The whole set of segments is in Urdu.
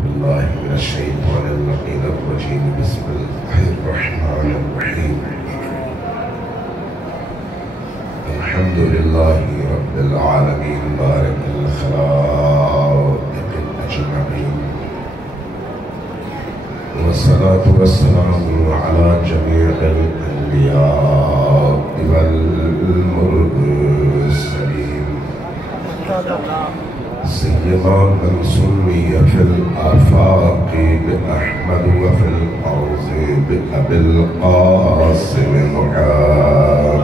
الله من الشيطان اللعين الرجيم. بسم الله الرحمن الرحيم. الحمد لله رب العالمين بارئ الخلائق أجمعين، والصلاة والسلام على جميع الأنبياء والمرسلين، سيما من سمي في الآفاق بأحمد وفي الأرض بأبي القاسم محمد.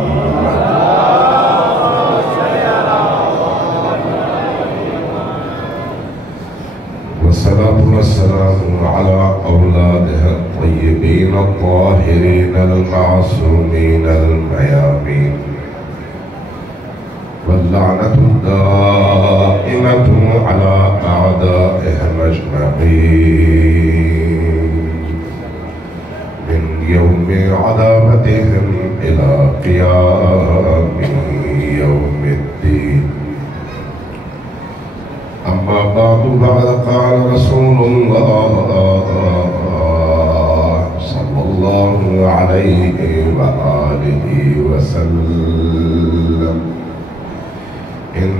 والصلاة والسلام على أولادها الطيبين الطاهرين المعصومين الميامين، واللعنة الدائمة على أعدائهم أجمعين من يوم عداوتهم إلى قيام يوم الدين. أما بعد، قال رسول الله صلى الله عليه وآله وسلم: إن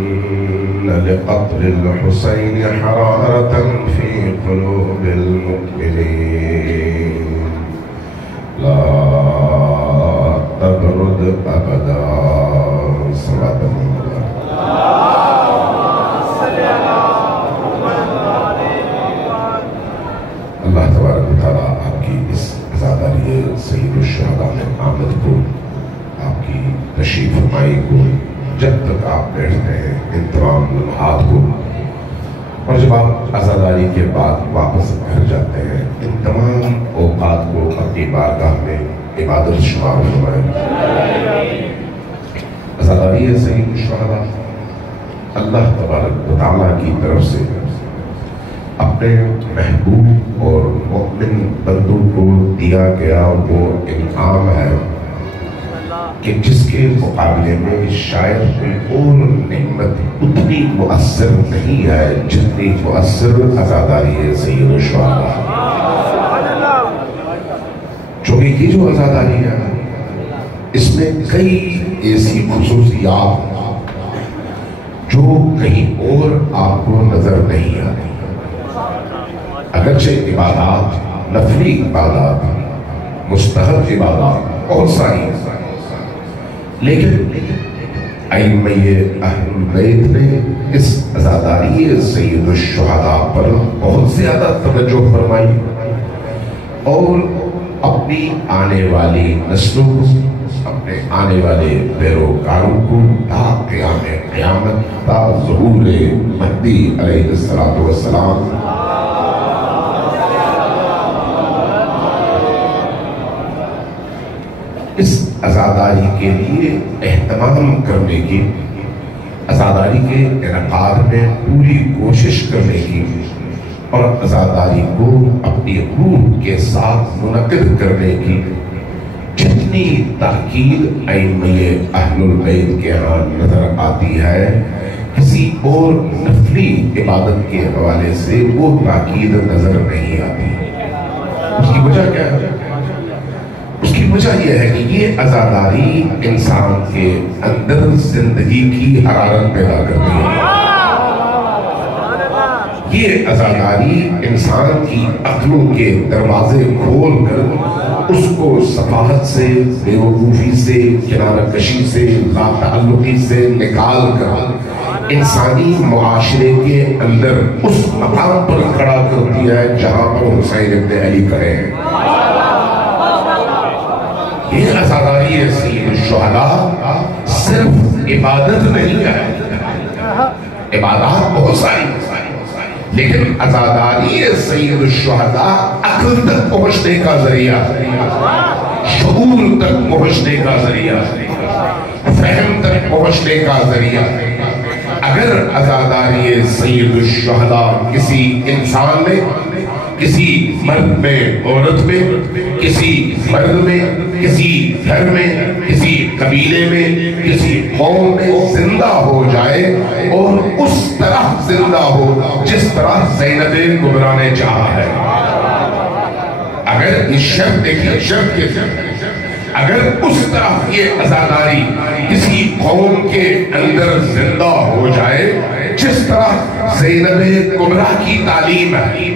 لقتل الحسين حرارة في قلوب المؤمنين لا تبرد أبدا. صلاة الله. اللہ تبارک و تعالیٰ آپ کی اس عزاداری سید الشہداء آمد کو، آپ کی تشریف فرمائی کو، جب تک آپ بیٹھتے ہیں ان تمام لمحات کو، اور جب آپ عزاداری کے بعد واپس گھر جاتے ہیں، ان تمام اوقات کو اپنی بارگاہ میں عبادت شمار فرمائیں۔ عزاداری سید الشہداء اللہ تبارک و تعالیٰ کی طرف سے اپنے محبوب اور مؤمن بندوں کو دیا گیا وہ انعام ہے کہ جس کے مقابلے میں شاید کوئی اور نعمت اتنی مؤثر نہیں ہے جتنی مؤثر عزاداری سید الشہداء۔ چونکہ یہ جو عزاداری ہے اس میں کئی ایسی خصوصیات جو کہیں اور آپ کو نظر نہیں آتی۔ اگرچہ عبادات، نفلی عبادات، مستحب عبادات بہت ساری، لیکن ائمہ اہل بیت نے اس عزاداری سید الشہداء پر بہت زیادہ توجہ فرمائی اور اپنی آنے والی نسلوں کو، اپنے آنے والے پیروکاروں کو تا قیام قیامت، تا ظہور مہدی علیہ السلام اس عزاداری کے لیے اہتمام کرنے کی، عزاداری کے انعقاد میں پوری کوشش کرنے کی اور عزاداری کو اپنی روح کے ساتھ منعقد کرنے کی جتنی تاکید ائمہ اہل البیت کے ہاں نظر آتی ہے، کسی اور نفلی عبادت کے حوالے سے وہ تاکید نظر نہیں آتی۔ اس کی وجہ کیا ہے؟ اس کی وجہ یہ ہے کہ یہ عزاداری انسان کے اندر زندگی کی حرارت پیدا کرتی ہے۔ یہ عزاداری انسان کی عقلوں کے دروازے کھول کر اس کو صفاحت سے، بے وقوفی سے، کنارہ کشی سے، لا تعلقی سے نکال کر انسانی معاشرے کے اندر اس مقام پر کھڑا کرتی ہے جہاں پر حسین ابن علی کھڑے ہیں۔ یہ عزاداری سید الشہداء صرف عبادت نہیں ہے، عبادات بہت ساری، لیکن عزاداری سید الشہداء عقل تک پہنچنے کا ذریعہ، شعور تک پہنچنے کا ذریعہ، فہم تک پہنچنے کا ذریعہ۔ اگر عزاداری سید الشہداء کسی انسان میں، کسی مرد میں، عورت میں، کسی مرد میں، کسی گھر میں، کسی قبیلے میں، کسی قوم میں زندہ ہو جائے اور اس طرح زندہ ہو جس طرح زینب کبریٰ نے چاہا ہے۔ اگر اس شرط دیکھیں، شرط کے اگر اس طرح یہ عزاداری کسی قوم کے اندر زندہ ہو جائے جس طرح زینب کبریٰ کی تعلیم ہے،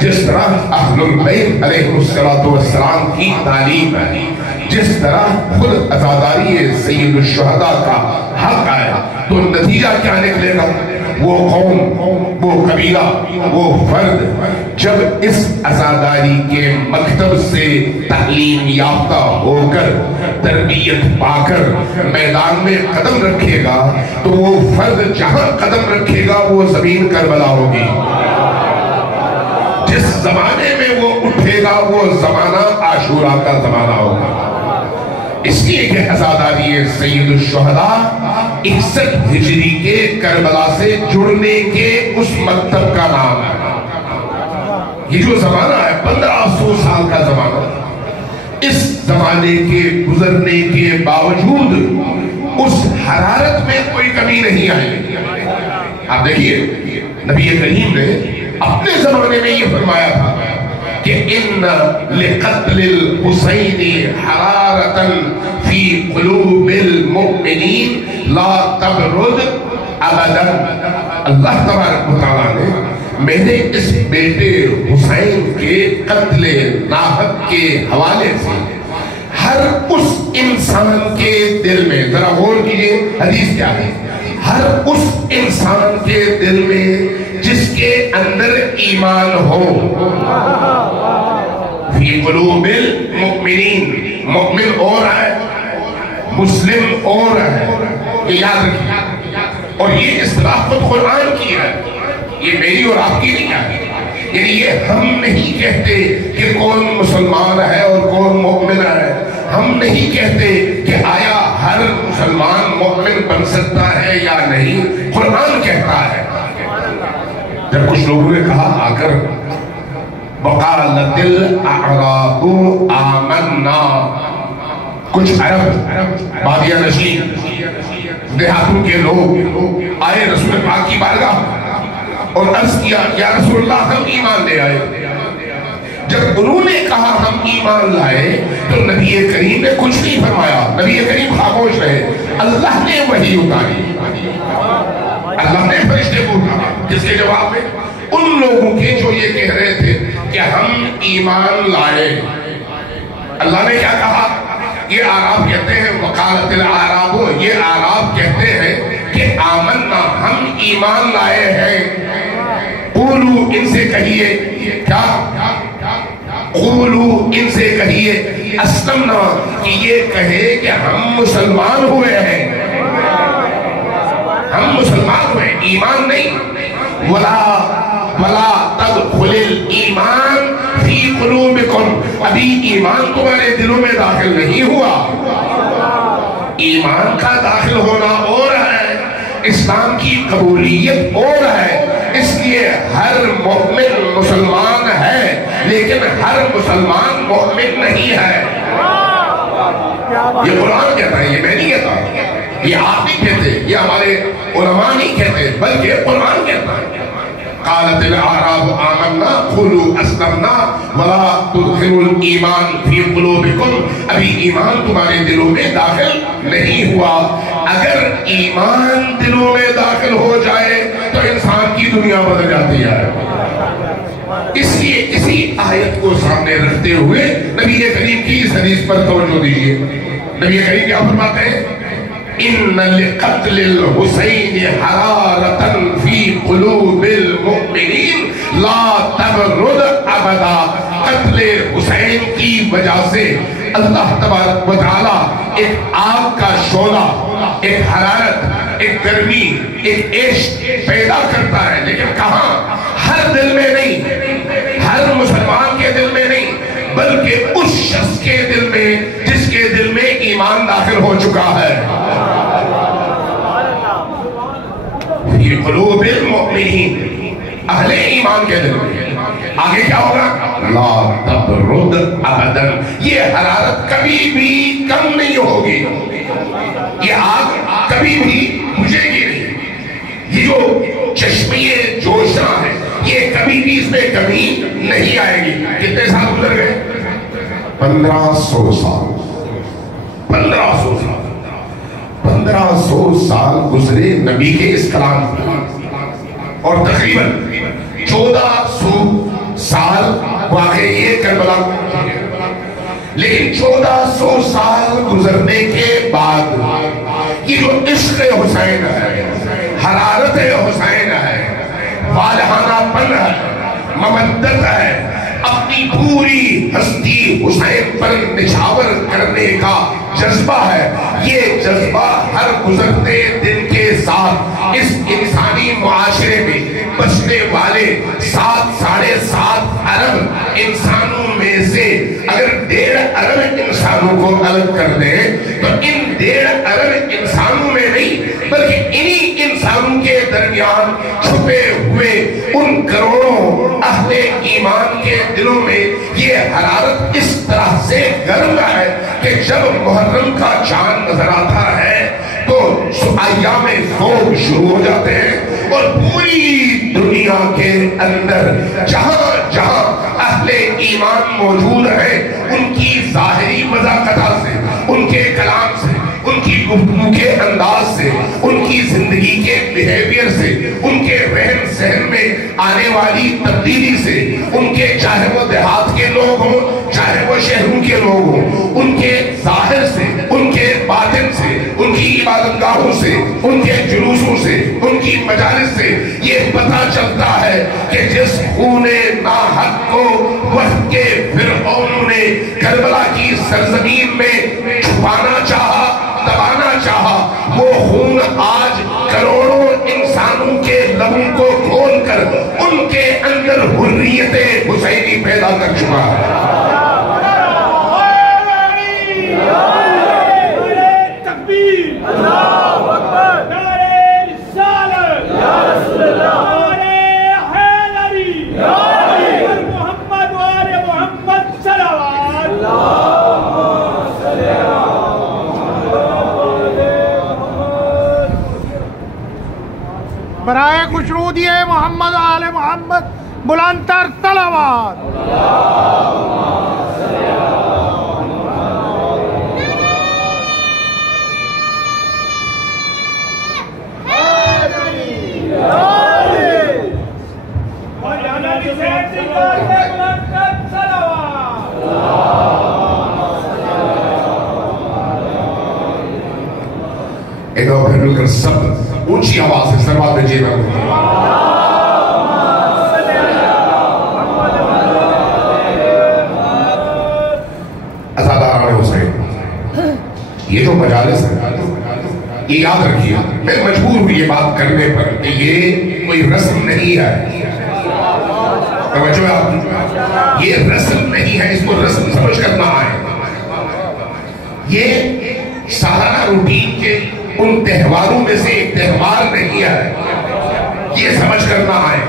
جس طرح اہل البیت علیہ السلام کی تعلیم ہے، جس طرح خود عزاداری سید الشہداء کا حق ہے، تو نتیجہ کیا نکلے گا؟ وہ قوم، وہ قبیلہ، وہ فرد جب اس عزاداری کے مکتب سے تعلیم یافتہ ہو کر، تربیت پا کر میدان میں قدم رکھے گا تو وہ فرد جہاں قدم رکھے گا وہ زمین کربلا ہوگی۔ جس زمانے میں وہ اٹھے گا وہ زمانہ عاشورہ کا زمانہ ہوگا۔ اس لیے کہ عزاداری سید الشہداء 61 ہجری کے کربلا سے جڑنے کے اس مکتب کا نام ہے۔ یہ جو زمانہ ہے 1500 سال کا زمانہ، اس زمانے کے گزرنے کے باوجود اس حرارت میں کوئی کمی نہیں آئی۔ آپ دیکھیے نبی کریم نے اپنے زمانے میں یہ فرمایا تھا کہ ان لقتل الحسین حرارتا فی قلوب المؤمنین لا تبرد ابدا۔ اللہ تبارک و تعالیٰ نے میرے اس بیٹے حسین کے قتل ناحق کے حوالے سے ہر اس انسان کے دل میں، ذرا غور کیجئے حدیث کیا ہے، ہر اس انسان کے دل میں جس کے اندر ایمان ہو، فی قلوب المؤمنین، مؤمن اور ہے، مسلم اور ہے، یہ یاد رکھیے۔ اور یہ اصطلاح خود قرآن کی ہے، یہ میری اور آپ کی نہیں ہے۔ یعنی یہ ہم نہیں کہتے کہ کون مسلمان ہے اور کون مومن ہے، ہم نہیں کہتے کہ آیا ہر مسلمان مومن بن سکتا ہے یا نہیں، قرآن کہتا ہے۔ جب کچھ لوگوں نے کہا آ کر وقالت الاعراب آمنا، کچھ عرب بادیہ نشین دیہاتوں کے لوگ آئے رسول پاک کی بارگاہ اور عرض کیا یا رسول اللہ ہم ایمان لے آئے۔ جب انہوں نے کہا ہم ایمان لائے تو نبی کریم نے کچھ نہیں فرمایا، نبی کریم خاموش رہے۔ اللہ نے وحی اتاری، اللہ نے فرشتے کو اٹھا، جس کے جواب میں ان لوگوں کے جو یہ کہہ رہے تھے کہ ہم ایمان لائے، اللہ نے کیا کہا؟ یہ اعراب کہتے ہیں وقالت الاعراب، یہ اعراب کہتے ہیں کہ آمنا، ہم ایمان لائے ہیں۔ قولو، ان سے کہیے کیا؟ قولو، ان سے کہیے اسلمنا، کہ یہ کہے کہ ہم مسلمان ہوئے ہیں، ہم مسلمان ہوئے، ایمان نہیں۔ ولا تدخل الایمان فی قلوبکم، ابھی ایمان تمہارے دلوں میں داخل نہیں ہوا۔ ایمان کا داخل ہونا اور ہے، اسلام کی قبولیت اور ہے۔ اس لیے ہر مومن مسلمان ہے لیکن ہر مسلمان مومن نہیں ہے۔ یہ قرآن کہتا ہے، یہ میں نہیں کہتا، یہ آپ نہیں کہتے، یہ ہمارے علماء نہیں کہتے، بلکہ قرآن کہتا ہے۔ قالت الاعراب آمنا قولوا اسلمنا ولا تدخلوا الایمان فی قلوبکم، ابھی ایمان تمہارے دلوں میں داخل نہیں ہوا۔ اگر ایمان دلوں میں داخل ہو جائے تو انسان کی دنیا بدل جاتی ہے۔ اس لیے اسی آیت کو سامنے رکھتے ہوئے نبی کریم کی اس حدیث پر توجہ دیجیے۔ نبی کریم کیا فرماتے ہیں؟ ان لقتل الحسین حرارتا فی قلوب المؤمنین لا تبرد ابدا، قتل حسین کی وجہ سے اللہ تبارک و تعالی ایک آگ کا شعلہ، ایک حرارت، ایک گرمی، ایک عشق پیدا کرتا ہے، لیکن کہاں؟ ہر دل میں نہیں، ہر مسلمان کے دل میں نہیں، بلکہ اس شخص کے دل میں جس کے دل میں ایمان داخل ہو چکا ہے۔ فی قلوب المؤمنین، اہل ایمان کے دل میں، آگے کیا ہوگا؟ لا تبرد ابداً، یہ حرارت کبھی بھی کم نہیں ہوگی، یہ آگ کبھی بھی بجھے گی نہیں، یہ جو چشمے جوشاں ہے یہ کبھی بھی اس میں کمی نہیں آئے گی۔ کتنے سال گزر گئے؟ 1500 سال، 1500 سال، 1500 سال گزرے نبی کے اس کلام اور تقریباً 1400 سال واقع یہ کربلا، لیکن 1400 سال گزرنے کے بعد یہ جو عشق حسین ہے، حرارت حسین ہے، والہانہ پن ہے، مودت ہے، اپنی پوری ہستی حسین پر نچھاور کرنے کا جذبہ ہے، یہ جذبہ ہر گزرتے دن کے ساتھ اس انسانی معاشرے میں بچنے والے 7.5 ارب انسانوں میں سے اگر 1.5 ارب انسانوں کو الگ کر دیں تو ان 1.5 ارب انسانوں میں نہیں بلکہ انہی انسانوں کے درمیان چھپے ہوئے ان کروڑوں اہل ایمان کے دلوں میں یہ حرارت اس طرح سے گرم ہے کہ جب محرم کا چاند نظر آتا ہے تو ایام ذوق شروع ہو جاتے ہیں، اور پوری دنیا کے اندر جہاں جہاں اہل ایمان موجود ہیں ان کی ظاہری مذاقتہ سے، ان کے کلام سے، ان کی گفتگو کے انداز سے، ان کی زندگی کے بیہیویئر سے، ان کے رہن سہن میں آنے والی تبدیلی سے، ان کے چاہے وہ دیہات کے لوگ ہوں چاہے وہ شہروں کے لوگ ہوں، ان کے ظاہر سے، ان کے باطن سے، ان کی عبادت گاہوں سے، ان کے جلوسوں سے، ان کی مجالس سے یہ پتہ چلتا ہے کہ جس خون ناحق کو وقت کے فرعونوں نے کربلا کی سرزمین میں چھپانا چاہا، دبانا چاہا، وہ خون آج کروڑوں انسانوں کے لبوں کو کھول کر ان کے اندر حریت حسینی پیدا کر چکا ہے۔ برائے خوشنودی محمد آل محمد بلند تر صلوات۔ ایک اور پھر مل کر سب اونچی آواز سے سروات میں جینا ہوتا ہے۔ عزاداران حسین، یہ جو مجالس ہے یہ یاد رکھیے، میں مجبور ہوں یہ بات کرنے پر کہ یہ کوئی رسم نہیں ہے، توجہ ہے آپ، یہ رسم نہیں ہے، اس کو رسم سمجھ کرنا ہے، یہ سالانہ روٹین کے ان تہواروں میں سے ایک تہوار نہیں ہے، یہ سمجھ کرنا ہے،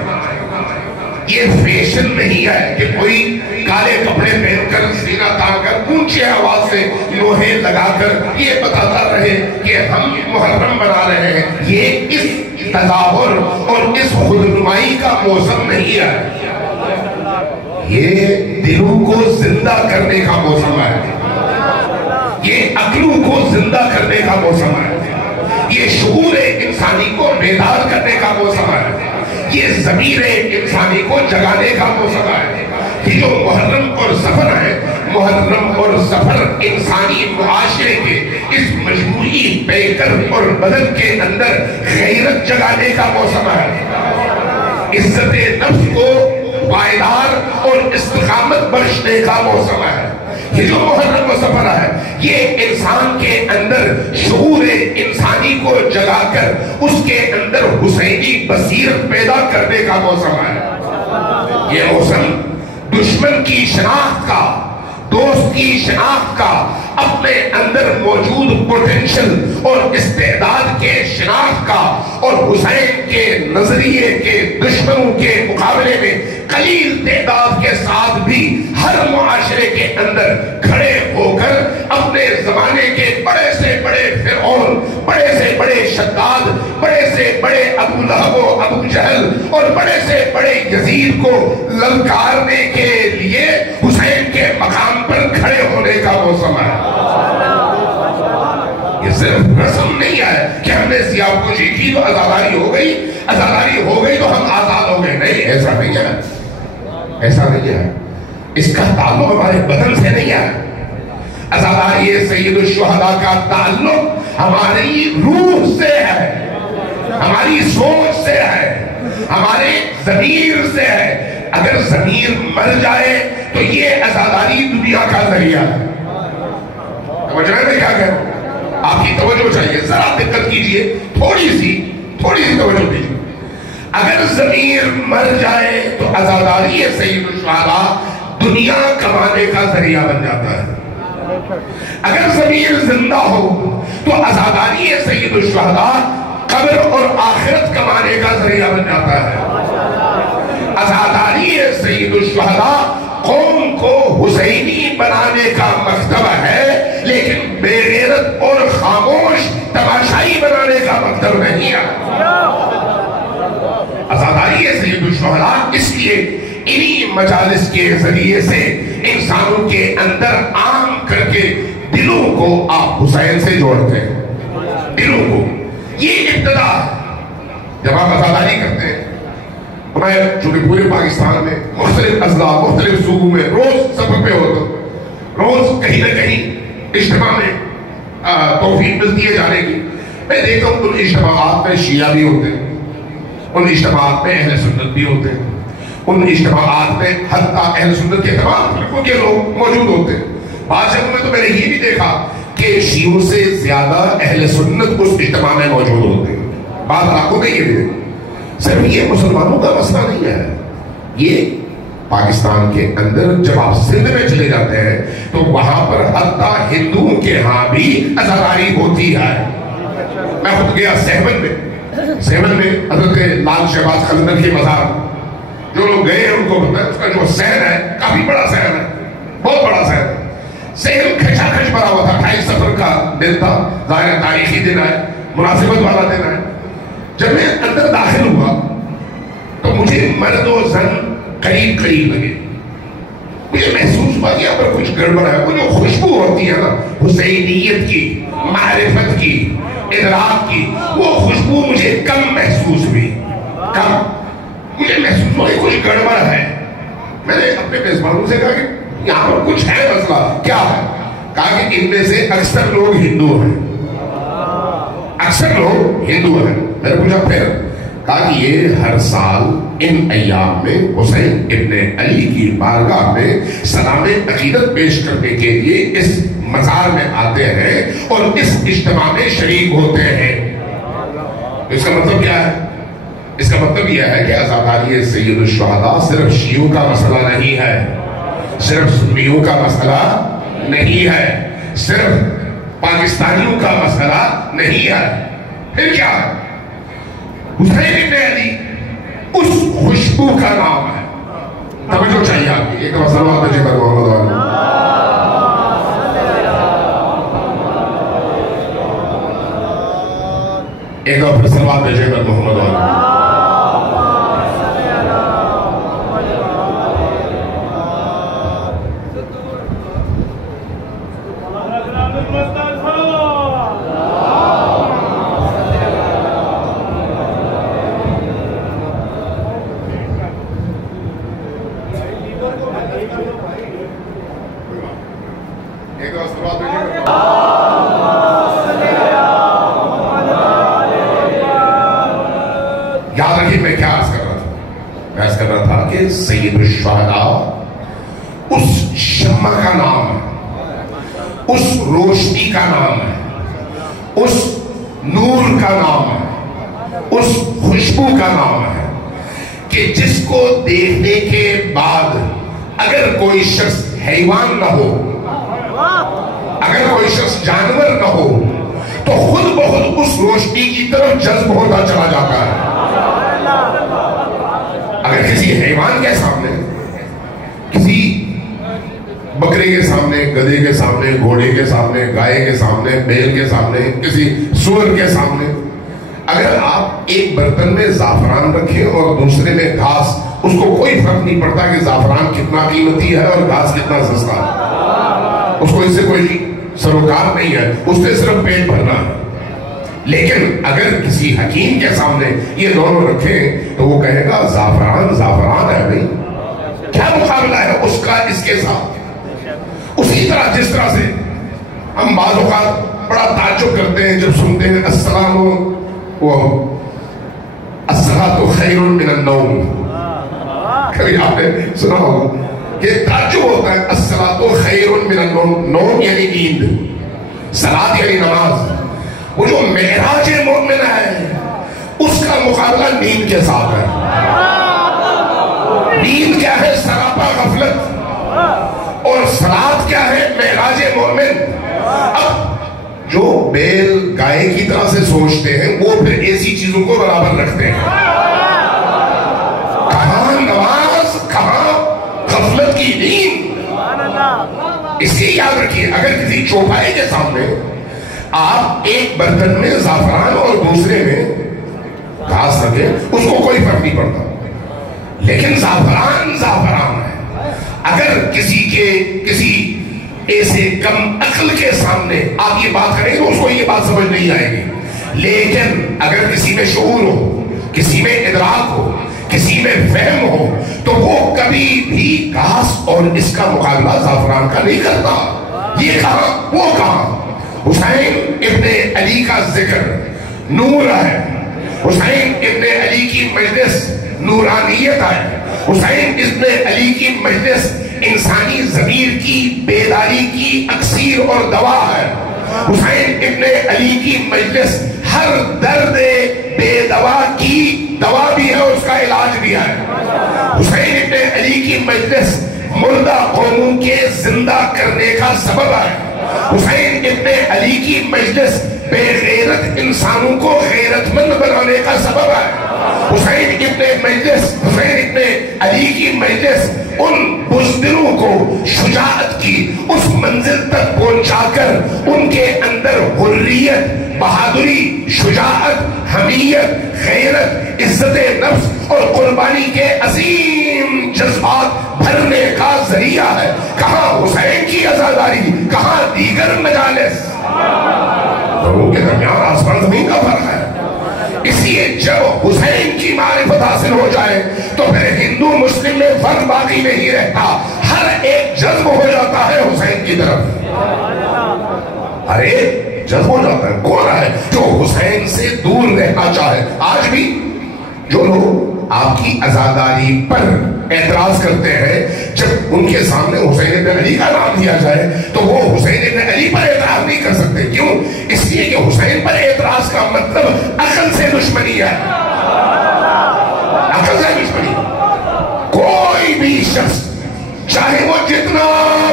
یہ فیشن نہیں ہے کہ کوئی کالے کپڑے پہن کر سینہ تان کر اونچی آواز سے لوہے لگا کر یہ بتاتا رہے کہ ہم محرم بنا رہے ہیں، یہ اس تظاہر اور اس خودنمائی کا موسم نہیں ہے، یہ دلوں کو زندہ کرنے کا موسم ہے، یہ عقلوں کو زندہ کرنے کا موسم ہے، یہ شعور انسانی کو بیدار کرنے کا موسم ہے، یہ ضمیر انسانی کو جگانے کا موسم ہے۔ یہ جو محرم اور سفر ہے، محرم اور سفر انسانی معاشرے کے اس مجموعی پیکر اور بدن کے اندر غیرت جگانے کا موسم ہے، عزت نفس کو پائیدار اور استقامت بخشنے کا موسم ہے۔ یہ جو محرم و سفر ہے یہ انسان کے اندر شعور انسانی کو جگا کر اس کے اندر حسینی بصیرت پیدا کرنے کا موسم ہے۔ یہ موسم دشمن کی شناخت کا، دوست کی شناخت کا، اپنے اندر موجود پوٹینشل اور استعداد کے شناخت کا، اور حسین کے نظریے کے دشمنوں کے مقابلے میں قلیل تعداد کے ساتھ بھی ہر معاشرے کے اندر کھڑے ہو کر اپنے زمانے کے بڑے سے بڑے فرعون، بڑے سے بڑے شداد، بڑے سے بڑے ابو لہب و ابو جہل اور بڑے سے بڑے یزید کو للکارنے کے لیے حسین کے مقام پر کھڑے ہونے کا موسم ہے۔ یہ صرف رسم نہیں ہے کہ ہم نے سیاہپوشی کی تو آزاداری ہو گئی، آزاداری ہو گئی تو ہم آزاد ہو گئے، نہیں، ایسا نہیں ہے، ایسا نہیں ہے۔ اس کا تعلق ہمارے بدن سے نہیں ہے۔ آزاداری سید الشہداء کا تعلق ہماری روح سے ہے، ہماری سوچ سے ہے، ہمارے ضمیر سے ہے۔ اگر ضمیر مر جائے تو یہ آزاداری دنیا کا ذریعہ ہے۔ سمجھ رہے ہیں کیا کہہ رہا ہوں؟ آپ کی توجہ چاہیے، ذرا دقت کیجئے، تھوڑی سی توجہ دیجئے۔ اگر ضمیر مر جائے تو آزاداری سید الشہداء دنیا کمانے کا ذریعہ بن جاتا ہے۔ اگر ضمیر زندہ ہو تو آزاداری سید الشہداء قبر اور آخرت کمانے کا ذریعہ بن جاتا ہے۔ آزاداری سید الشہداء قوم کو حسینی بنانے کا مکتب ہے، لیکن بے غیرت اور خاموش تماشائی بنانے کا مکتب نہیں ہے۔ آزاداری سید الشہداء اس لیے انہی مجالس کے ذریعے سے انسانوں کے اندر عام کر کے دلوں کو آپ حسین سے جوڑتے ہیں، دلوں کو۔ یہ ابتدا جب آپ آزاداری کرتے ہیں، میں چونکہ پورے پاکستان میں مختلف اضلاع، مختلف صوبوں میں روز سفر پہ ہوتا ہوں، روز کہیں نہ کہیں اجتماع میں توفیق ملتی ہے جانے کی۔ میں دیکھتا ہوں ان اجتماعات میں شیعہ بھی ہوتے ہیں، ان اجتماعات میں اہل سنت بھی ہوتے ہیں، ان اجتماعات میں حتیٰ اہل سنت کے تمام فرقوں کے لوگ موجود ہوتے ہیں۔ بعض جگہوں میں تو میں نے یہ بھی دیکھا کہ شیعوں سے زیادہ اہل سنت اس اجتماع میں موجود ہوتے ہیں۔ بعض علاقوں میں یہ بھی دیکھا۔ صرف یہ مسلمانوں کا مسئلہ نہیں ہے، یہ پاکستان کے اندر جب آپ سندھ میں چلے جاتے ہیں تو وہاں پر حتیٰ ہندوؤں کے ہاں بھی عزاداری ہوتی ہے۔ میں خود گیا سہمن میں حضرت لال شہباز قلندر کے مزار، جو لوگ گئے ہیں ان کو پتہ ہے اس کا جو صحن ہے کافی بڑا صحن ہے، بہت بڑا صحن ہے۔ صحن کھچا کھچ بھرا ہوا تھا، 28 سفر کا دن تھا، ظاہر تاریخی دن ہے، مناسبت والا دن ہے۔ جب میں اندر داخل ہوا تو مجھے مرد و زن قریب لگے، مجھے محسوس ہوا کہ یہاں پر کچھ گڑبڑ ہے۔ وہ جو خوشبو ہوتی ہے نا حسینیت کی، معرفت کی، ادراک کی، وہ خوشبو مجھے کم محسوس ہوئی، کم مجھے محسوس ہوا کہ کچھ گڑبڑ ہے۔ میں نے اپنے میزبانوں سے کہا کہ یہاں پر کچھ ہے مسئلہ، کیا ہے؟ کہا کہ ان میں سے اکثر لوگ ہندو ہیں، اکثر لوگ ہندو ہیں۔ میں نے پوچھا پھر؟ کہا کہ یہ ہر سال ان ایام میں حسین ابن علی کی بارگاہ میں سلام عقیدت پیش کرنے کے لیے اس مزار میں آتے ہیں اور اس اجتماع میں شریک ہوتے ہیں۔ اس کا مطلب کیا ہے؟ اس کا مطلب یہ ہے کہ آزاداری سید الشہداء صرف شیعوں کا مسئلہ نہیں ہے، صرف سنیوں کا مسئلہ نہیں ہے، صرف پاکستانیوں کا مسئلہ نہیں ہے۔ پھر کیا ہے؟ حسین ابن علی اس خوشبو کا نام ہے۔ توجہ چاہیے آپ کی، ایک دفعہ صلوات بھیجے پر محمد والے، ایک دفعہ پھر صلوات بھیجے پر محمد والے۔ یاد رکھیے میں کیا عرض کر رہا تھا؟ میں عرض کر رہا تھا کہ سید الشہداء اس شمع کا نام ہے، اس روشنی کا نام ہے، اس نور کا نام ہے، اس خوشبو کا نام ہے کہ جس کو دیکھنے کے بعد اگر کوئی شخص حیوان نہ ہو، اگر کوئی شخص جانور نہ ہو تو خود بخود اس روشنی کی طرف جذب ہوتا چلا جاتا ہے۔ اگر کسی حیوان کے سامنے، کسی بکرے کے سامنے، گدھے کے سامنے، گھوڑے کے سامنے، گائے کے سامنے، بیل کے سامنے، کسی سور کے سامنے اگر آپ ایک برتن میں زعفران رکھیں اور دوسرے میں گھاس، اس کو کوئی فرق نہیں پڑتا کہ زعفران کتنا قیمتی ہے اور گھاس کتنا سستا ہے، اس کو اس سے کوئی سروکار نہیں ہے، اس سے صرف پیٹ بھرنا ہے۔ لیکن اگر کسی حکیم کے سامنے یہ دونوں رکھیں تو وہ کہے گا زعفران زعفران ہے بھائی، کیا مقابلہ ہے اس کا اس کے ساتھ۔ اسی طرح جس طرح سے ہم بعض اوقات بڑا تعجب کرتے ہیں جب سنتے ہیں الصلاۃ خیر من النوم، کبھی آپ نے سنا ہوگا کہ تعجب ہوتا ہے الصلاۃ خیر من النوم، نوم یعنی نیند، صلاۃ یعنی نماز۔ وہ جو معراج مومن ہے اس کا مقابلہ نیند کے ساتھ ہے۔ نیند کیا ہے؟ سراپا غفلت، اور صلاۃ کیا ہے؟ معراج مومن۔ اب جو بیل گائے کی طرح سے سوچتے ہیں وہ پھر ایسی چیزوں کو برابر رکھتے ہیں، کہاں نماز، کہاں غفلت کی نیند۔ اس لیے یاد رکھیے اگر کسی چوپائے کے سامنے آپ ایک برتن میں زعفران اور دوسرے میں گھاس رکھیں اس کو کوئی فرق نہیں پڑتا، لیکن زعفران زعفران ہے۔ اگر کسی ایسے کم عقل کے سامنے آپ یہ بات کریں تو اس کو یہ بات سمجھ نہیں آئے گی، لیکن اگر کسی میں شعور ہو، کسی میں ادراک ہو، کسی میں فہم ہو تو وہ کبھی بھی گھاس اور اس کا مقابلہ زعفران کا نہیں کرتا۔ یہ کہاں وہ کہاں؟ حسین ابن علی کا ذکر نور ہے، حسین ابن علی کی مجلس نورانیت ہے، حسین ابن علی کی مجلس انسانی ضمیر کی بیداری کی اکسیر اور دوا ہے، حسین ابن علی کی مجلس ہر درد بے دوا کی دوا بھی ہے، اس کا علاج بھی ہے، حسین ابن علی کی مجلس مردہ قوموں کے زندہ کرنے کا سبب ہے، حسین ابن علی کی مجلس بے غیرت انسانوں کو غیرت مند بنانے کا سبب ہے، حسین ابن علی کی مجلس ان بزدلوں کو شجاعت کی اس منزل تک پہنچا کر ان کے اندر حریت، بہادری، شجاعت، حمیت، غیرت، عزت نفس اور قربانی کے عظیم جذبات بھرنے کا ذریعہ ہے۔ کہاں حسین کی عزاداری، کہاں دیگر مجالس؟ دونوں کے درمیان آسمان زمین کا فرق ہے۔ اس لیے جب حسین کی معرفت حاصل ہو جائے تو پھر ہندو مسلم میں فرق باقی نہیں رہتا، ہر ایک جذب ہو جاتا ہے حسین کی طرف، ہر ایک جذب ہو جاتا ہے۔ کون ہے جو حسین سے دور رہنا چاہے؟ آج بھی جو لوگ آپ کی عزاداری پر اعتراض کرتے ہیں جب ان کے سامنے حسین ابن علی کا نام لیا جائے تو وہ حسین ابن علی پر اعتراض نہیں کر سکتے، کیوں؟ اس لیے کہ حسین پر اعتراض کا مطلب عقل سے دشمنی ہے، عقل سے دشمنی۔ کوئی بھی شخص چاہے وہ جتنا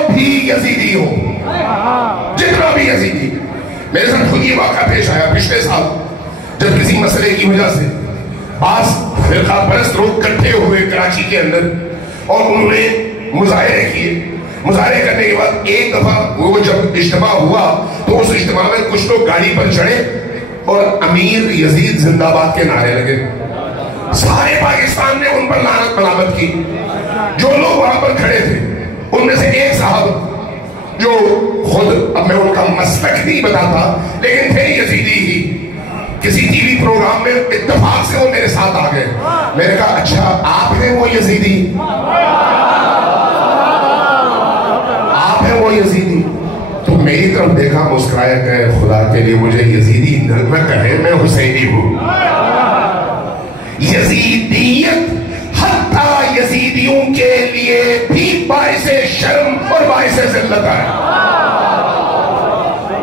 بھی یزیدی ہو، جتنا بھی یزیدی، میرے ساتھ خود یہ واقعہ پیش آیا پچھلے سال جب کسی مسئلے کی وجہ سے بعض فرقہ پرست لوگ اکٹھے ہوئے کراچی کے اندر اور انہوں نے مظاہرے کیے، مظاہرے کرنے کے بعد ایک دفعہ وہ جب اجتماع ہوا تو اس اجتماع میں کچھ لوگ گاڑی پر چڑھے اور امیر یزید زندہ باد کے نعرے لگے، سارے پاکستان نے ان پر لعنت ملامت کی۔ جو لوگ وہاں پر کھڑے تھے ان میں سے ایک صاحب جو خود، اب میں ان کا مسلک نہیں بتاتا لیکن تھے یزیدی ہی، کسی ٹی وی پروگرام میں اتفاق سے وہ میرے ساتھ آ گئے، میں نے کہا اچھا آپ ہیں وہ یزیدی، آپ ہیں وہ یزیدی؟ تو میری طرف دیکھا، مسکرایا کہ خدا کے لیے مجھے یزیدی نہ کہے، میں حسینی ہوں۔ یزیدیت حتیٰ یزیدیوں کے لیے بھی باعث شرم اور باعث ذلت ہے،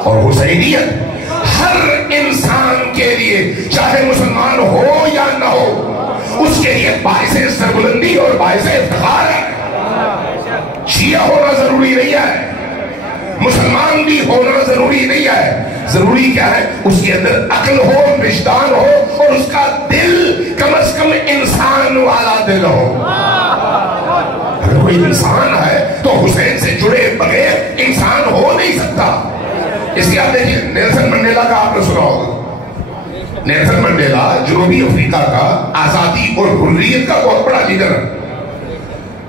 اور حسینیت ہر انسان کے لیے چاہے مسلمان ہو یا نہ ہو اس کے لیے باعث سربلندی اور باعث افتخار ہے۔ شیعہ ہونا ضروری ضروری نہیں ہے، مسلمان بھی ہونا ضروری نہیں ہے، ضروری کیا ہے؟ اس کے اندر عقل ہو، وجدان ہو، اور اس کا دل کم از کم انسان والا دل ہو۔ اگر کوئی انسان ہے تو حسین سے جڑے بغیر انسان ہو نہیں سکتا۔ اس لیے آپ دیکھیے نیلسن منڈیلا کا آپ نے سنا ہوگا، نیلسن منڈیلا جنوبی افریقہ کا آزادی اور حریت کا بہت بڑا لیڈر ہے۔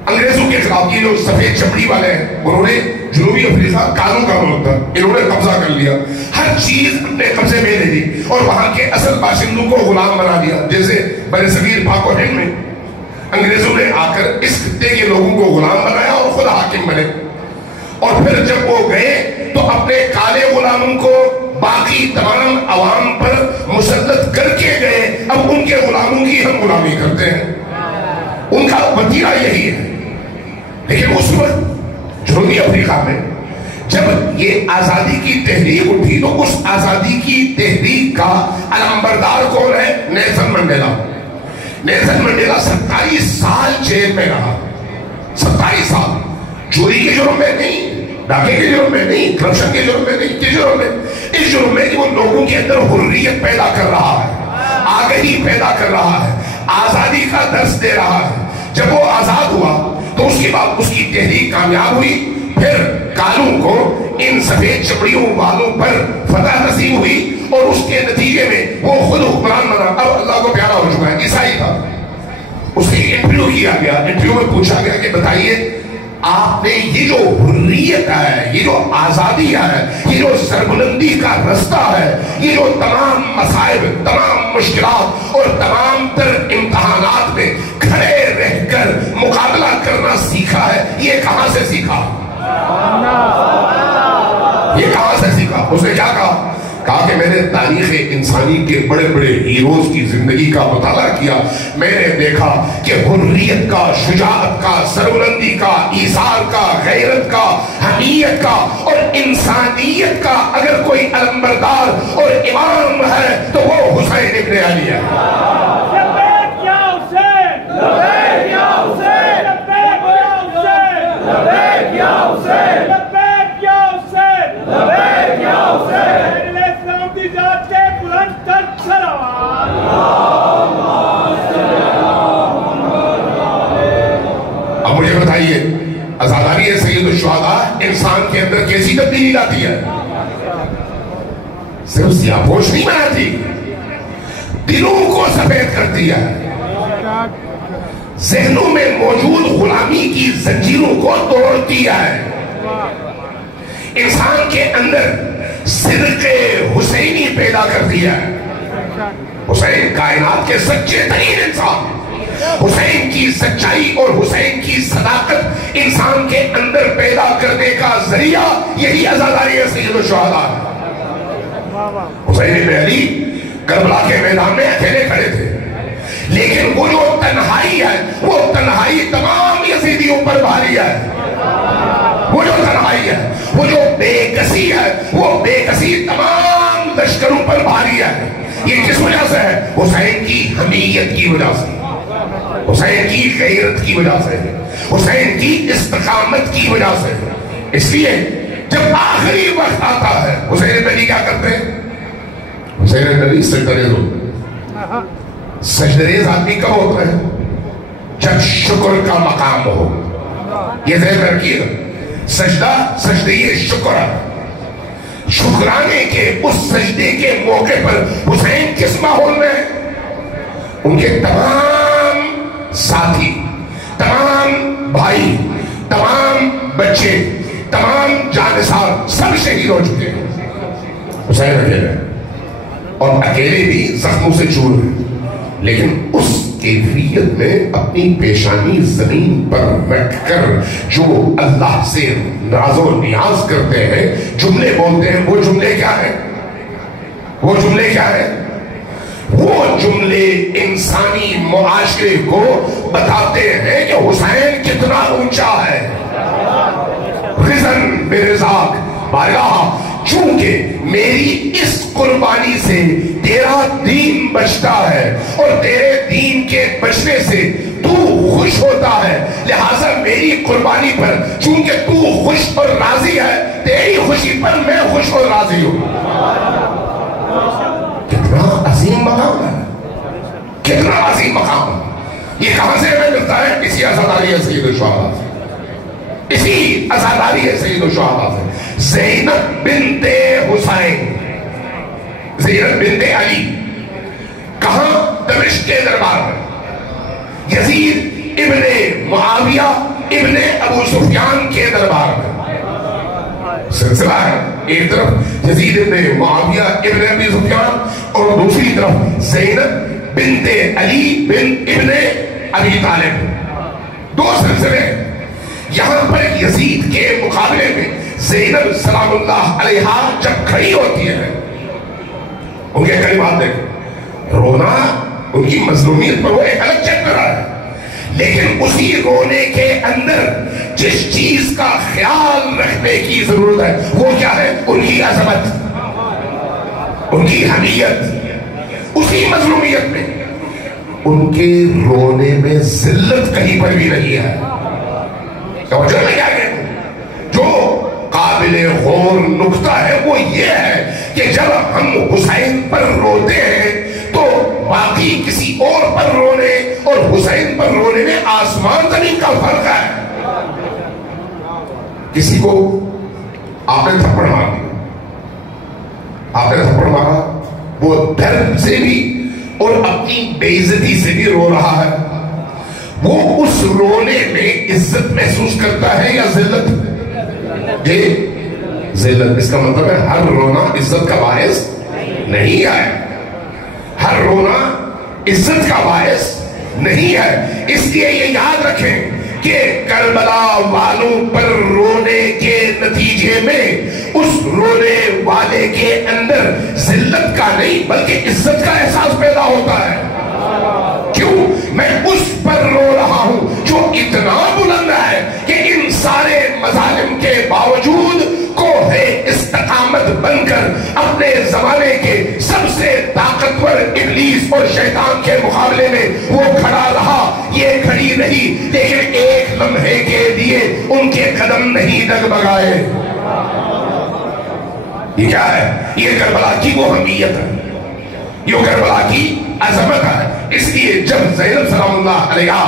انگریزوں کے خلاف یہ جو سفید چمڑی والے ہیں، انہوں نے جنوبی افریقہ کالوں کا ملک تھا، انہوں نے قبضہ کر لیا، ہر چیز اپنے قبضے میں لے لی اور وہاں کے اصل باشندوں کو غلام بنا دیا۔ جیسے برِ صغیر پاک و ہند میں انگریزوں نے آ کر اس خطے کے لوگوں کو غلام بنایا اور خود حاکم بنے، اور پھر جب وہ گئے تو اپنے کالے غلاموں کو باقی تمام عوام پر مسلط کر کے گئے۔ اب ان کے غلاموں کی ہم غلامی کرتے ہیں، ان کا وتیرہ یہی ہے۔ لیکن اس وقت جنوبی افریقہ میں جب یہ آزادی کی تحریک اٹھی تو اس آزادی کی تحریک کا علمبردار کون ہے؟ Nelson Mandela. نیلسن منڈیلا 27 سال جیل میں رہا، 27 سال، چوری کے جرم میں نہیں، ڈاکے کے جرم میں نہیں، کرپشن کے جرم میں نہیں، کس جرم میں؟ اس جرم میں کہ وہ لوگوں کے اندر حریت پیدا کر رہا ہے، آگہی پیدا کر رہا ہے، آزادی کا درس دے رہا ہے۔ جب وہ آزاد ہوا تو اس کے بعد اس کی تحریک کامیاب ہوئی، پھر کالوں کو ان سفید چمڑیوں والوں پر فتح نصیب ہوئی اور اس کے نتیجے میں وہ خود حکمران بنا، اب اللہ کو پیارا ہو چکا ہے، عیسائی تھا۔ اس سے انٹرویو کیا گیا، انٹرویو میں پوچھا گیا کہ بتائیے آپ نے یہ جو حریت ہے، یہ جو آزادی ہے، یہ جو سربلندی کا رستہ ہے، یہ جو تمام مصائب، تمام مشکلات اور تمام تر امتحانات میں کھڑے رہ کر مقابلہ کرنا سیکھا ہے، یہ کہاں سے سیکھا؟ یہ کہاں سے سیکھا؟ اس نے کیا کہا؟ کہا کہ میں نے تاریخ انسانی کے بڑے بڑے ہیروز کی زندگی کا مطالعہ کیا، میں نے دیکھا کہ حریت کا، شجاعت کا، سربلندی کا، ایثار کا، غیرت کا، حمیت کا اور انسانیت کا اگر کوئی علمبردار اور امام ہے تو وہ حسین ابن علی ہے۔ لبیک یا حسین، لبیک یا حسین، لبیک یا حسین، لبیک یا حسین، لبیک یا حسین، لبیک یا حسین۔ اب مجھے بتائیے عزاداری سید الشہداء انسان کے اندر کیسی تبدیلی لاتی ہے؟ صرف سیاہ پوش نہیں بناتی، دلوں کو سفید کرتی ہے، ذہنوں میں موجود غلامی کی زنجیروں کو توڑتی ہے، انسان کے اندر صدق حسینی پیدا کرتی ہے۔ حسین کائنات کے سچے ترین انسان، حسین کی سچائی اور حسین کی صداقت انسان کے اندر پیدا کرنے کا ذریعہ یہی عزاداری سید الشہداء ہے۔ حسین ابن علی کربلا کے میدان میں اکیلے کھڑے تھے، لیکن وہ جو تنہائی ہے وہ تنہائی تمام یزیدیوں پر بھاری ہے، وہ جو تنہائی ہے، وہ جو بے کسی ہے، وہ بے کسی تمام لشکروں پر بھاری ہے۔ یہ کس وجہ سے ہے؟ حسین کی حمیت کی وجہ سے، حسین کی غیرت کی وجہ سے، حسین کی استقامت کی وجہ سے۔ اس لیے جب آخری وقت آتا ہے حسین ابن علی کیا کرتے ہیں؟ حسین ابن علی سجدریز ہوتے ہیں۔ سجدریز آدمی کب ہوتا ہے؟ جب شکر کا مقام ہو۔ یہ ذہن میں رکھیے گا، سجدہ سجدے شکر ہے، شکرانے کے اس سجدے کے موقع پر حسین کس ماحول میں ہے؟ ان کے تمام ساتھی، تمام بھائی، تمام بچے، تمام جانثار سب شہید ہو چکے ہیں، حسین اکیلے اور اکیلے بھی زخموں سے چور ہیں، لیکن اس کیفیت میں اپنی پیشانی زمین پر رکھ کر جو اللہ سے ناز و نیاز کرتے ہیں، جملے بولتے ہیں، وہ جملے کیا ہیں؟ وہ جملے کیا ہیں؟ وہ جملے انسانی معاشرے کو بتاتے ہیں کہ حسین کتنا اونچا ہے۔ رضن برضاک بارگاہ، چونکہ میری اس قربانی سے تیرا دین بچتا ہے اور تیرے دین کے بچنے سے تو خوش ہوتا ہے لہٰذا میری قربانی پر چونکہ تو خوش اور راضی ہے تیری خوشی پر میں خوش اور راضی ہوں. کتنا عظیم مقام ہے, کتنا عظیم مقام ہے. یہ کہاں سے ہمیں ملتا ہے؟ اسی عزاداری ہے سید الشہداء سے, اسی عزاداری ہے سید الشہداء سے. زینب بنت حسین, زینب بنت علی, کہاں؟ دمشق کے دربار میں. یزید ابن معاویہ ابن ابو سفیان کے دربار میں سلسلہ ہے. ایک طرف یزید ابن معاویہ ابن ابی سفیان اور دوسری طرف زینب بنت علی بن ابن ابی طالب, دو سلسلے. یہاں پر یزید کے مقابلے میں زینب سلام اللہ علیہا جب کھڑی ہوتی ہے, ان کے کلمات دیکھیں, رونا ان کی مظلومیت پر وہ ایک الگ چیپٹر ہے, لیکن اسی رونے کے اندر جس چیز کا خیال رکھنے کی ضرورت ہے وہ کیا ہے؟ ان کی عظمت, ان کی حمیت. اسی مظلومیت میں ان کے رونے میں ذلت کہیں پر بھی نہیں ہے. توجہ میں کیا کہتا ہوں؟ جو قابل غور نکتہ ہے وہ یہ ہے کہ جب ہم حسین پر روتے ہیں تو باقی کسی اور پر رونے اور حسین پر رونے میں آسمان زمین کا فرق ہے. کسی کو آپ نے تھپڑ مار دیا, آپ نے تھپڑ مارا, وہ درد سے بھی اور اپنی بے عزتی سے بھی رو رہا ہے. وہ اس رونے میں عزت محسوس کرتا ہے یا ذلت؟ ذلت. اس کا مطلب ہے ہر رونا عزت کا باعث نہیں ہے, ہر رونا عزت کا باعث نہیں ہے. اس لیے یہ یاد رکھیں کہ کربلا والوں پر رونے کے نتیجے میں اس رونے والے کے اندر ذلت کا نہیں بلکہ عزت کا احساس پیدا ہوتا ہے. کیوں؟ میں اس پر رو رہا ہوں جو اتنا بلند ہے کہ ان سارے مظالم کے باوجود کوہ استقامت بن کر اپنے زمانے کے سب سے طاقتور ابلیس اور شیطان کے مقابلے میں وہ کھڑا رہا. یہ کھڑی نہیں لیکن ایک لمحے کے لیے ان کے قدم نہیں ڈگمگائے. یہ کیا ہے؟ یہ کربلا کی وہ حمیت ہے, یہ کربلا کی عظمت ہے. اس لیے جب زینب سلام اللہ علیہا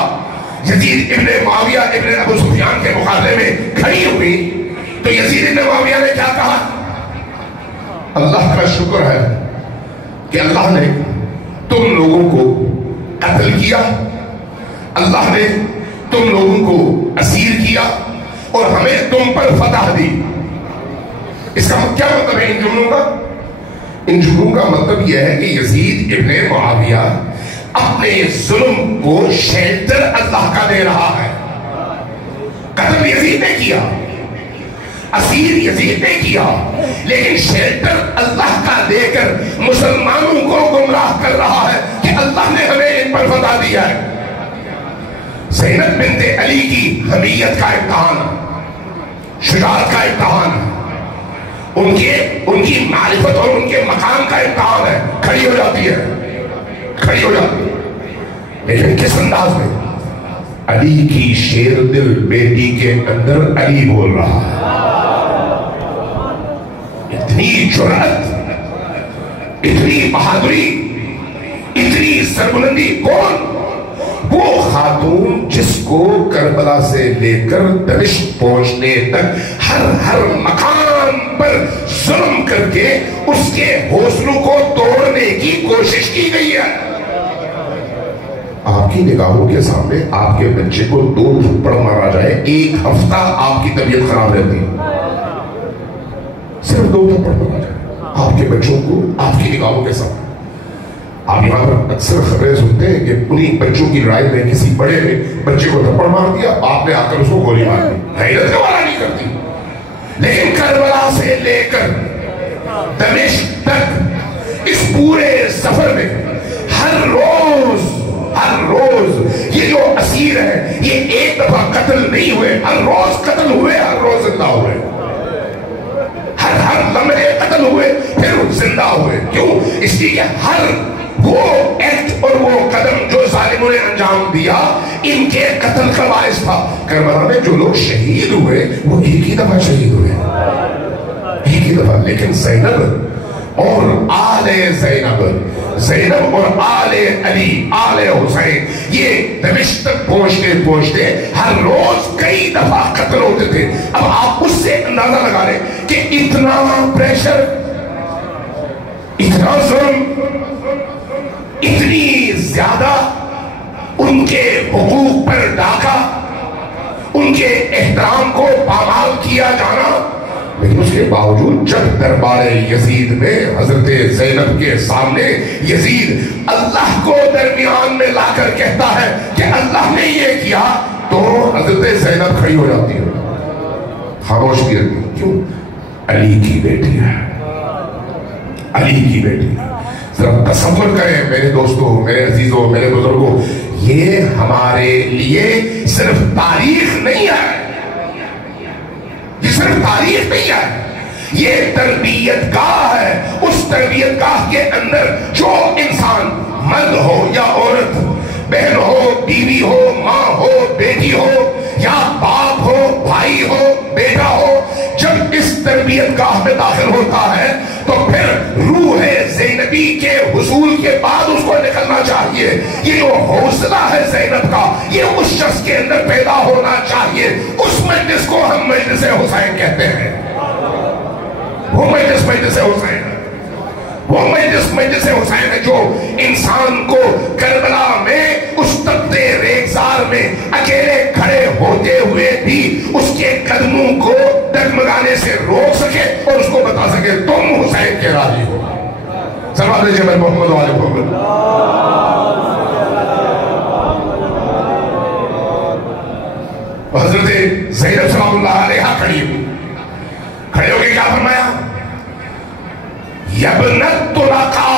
یزید ابن معاویہ ابن ابو سفیان کے مقابلے میں کھڑی ہوئی تو یزید ابن معاویہ نے کیا کہا؟ اللہ کا شکر ہے کہ اللہ نے تم لوگوں کو قتل کیا, اللہ نے تم لوگوں کو اسیر کیا اور ہمیں تم پر فتح دی. اس کا کیا مطلب ہے ان جملوں کا؟ ان جملوں کا مطلب یہ ہے کہ یزید ابن معاویہ اپنے ظلم کو شیلٹر اللہ کا دے رہا ہے. قتل یزید نے کیا, اسیر یزید نے کیا, لیکن شیلٹر اللہ کا دے کر مسلمانوں کو گمراہ کر رہا ہے کہ اللہ نے ہمیں ان پر فتح دیا ہے. زینب بنت علی کی حمیت کا امتحان, شجاعت کا امتحان, ان کی معرفت اور ان کے مقام کا امتحان ہے. کھڑی ہو جاتی ہے, کھڑی ہو جاتی ہے, لیکن کس انداز میں؟ علی کی شیر دل بیٹی کے اندر علی بول رہا ہے. اتنی جرأت, اتنی بہادری, اتنی سربلندی. کون؟ وہ خاتون جس کو کربلا سے لے کر دمشق پہنچنے تک ہر مقام پر ظلم کر کے اس کے حوصلوں کو توڑنے کی کوشش کی گئی ہے. آپ کی نگاہوں کے سامنے آپ کے بچے کو 2 تھپڑ مارا جائے, 1 ہفتہ آپ کی طبیعت خراب رہتی ہے. صرف 2 تھپڑ مارا جائے آپ کے بچوں کو آپ کی نگاہوں کے سامنے. آپ یہاں پر اکثر خبریں سنتے ہیں کہ انہی بچوں کی لڑائی میں کسی بڑے نے بچے کو تھپڑ مار دیا, آپ نے آ کر اس کو گولی مار دی. حیرت کا والا نہیں کرتی. لیکن کربلا سے لے کر دمشق تک اس پورے سفر میں ہر روز یہ جو اسیر ہے یہ ایک دفعہ قتل نہیں ہوئے, ہر روز قتل ہوئے, ہر روز زندہ ہوئے, ہر لمحے قتل ہوئے پھر زندہ ہوئے. کیوں؟ اس لیے کہ ہر وہ ایکٹ اور وہ قدم جو ظالموں نے انجام دیا ان کے قتل کا باعث تھا. کربلا میں جو لوگ شہید ہوئے وہ ایک ہی دفعہ شہید ہوئے, ایک ہی دفعہ. لیکن زینب اور آل زینب, زینب اور آل علی, آل حسین, یہ دمشق تک پہنچتے پہنچتے ہر روز کئی دفعہ قتل ہوتے تھے. اب آپ اس سے اندازہ لگا لیں کہ اتنا پریشر, اتنا ظلم, اتنی زیادہ ان کے حقوق پر ڈاکہ, ان کے احترام کو پامال کیا جانا. لیکن اس کے باوجود جب دربار یزید میں حضرت زینب کے سامنے یزید اللہ کو درمیان میں لا کر کہتا ہے کہ اللہ نے یہ کیا, تو حضرت زینب کھڑی ہو جاتی ہے, خاموش بھی رہتی ہے. کیوں؟ علی کی بیٹی ہے, علی کی بیٹی. ذرا تصور کریں میرے دوستوں, میرے عزیزوں, میرے بزرگوں, یہ ہمارے لیے صرف تاریخ نہیں ہے, یہ صرف تاریخ نہیں ہے, یہ تربیت گاہ ہے. اس تربیت گاہ کے اندر جو انسان مرد ہو یا عورت, بہن ہو, بیوی ہو, ماں ہو, بیٹی ہو, یا باپ ہو, بھائی ہو, بیٹا ہو, جب اس تربیت گاہ میں داخل ہوتا ہے تو پھر روح زینبی کے حصول کے بعد اس کو نکلنا چاہیے. یہ جو حوصلہ ہے زینب کا, یہ اس شخص کے اندر پیدا ہونا چاہیے. اس مجلس کو ہم مجلس حسین کہتے ہیں. وہ مجلس مجلس حسین ہے, وہ مجلس حسین ہے جو انسان کو کربلا میں اس تپتے ریگزار میں اکیلے کھڑے ہوتے ہوئے بھی اس کے قدموں کو ڈگمگانے سے روک سکے اور اس کو بتا سکے تم حسین کے راضی ہو. سلام علیکم محمد و آل محمد. حضرت زینب سلام اللہ علیہا کھڑی ہوئی, کھڑے ہو کے کیا فرمایا؟ یبنت طلقا.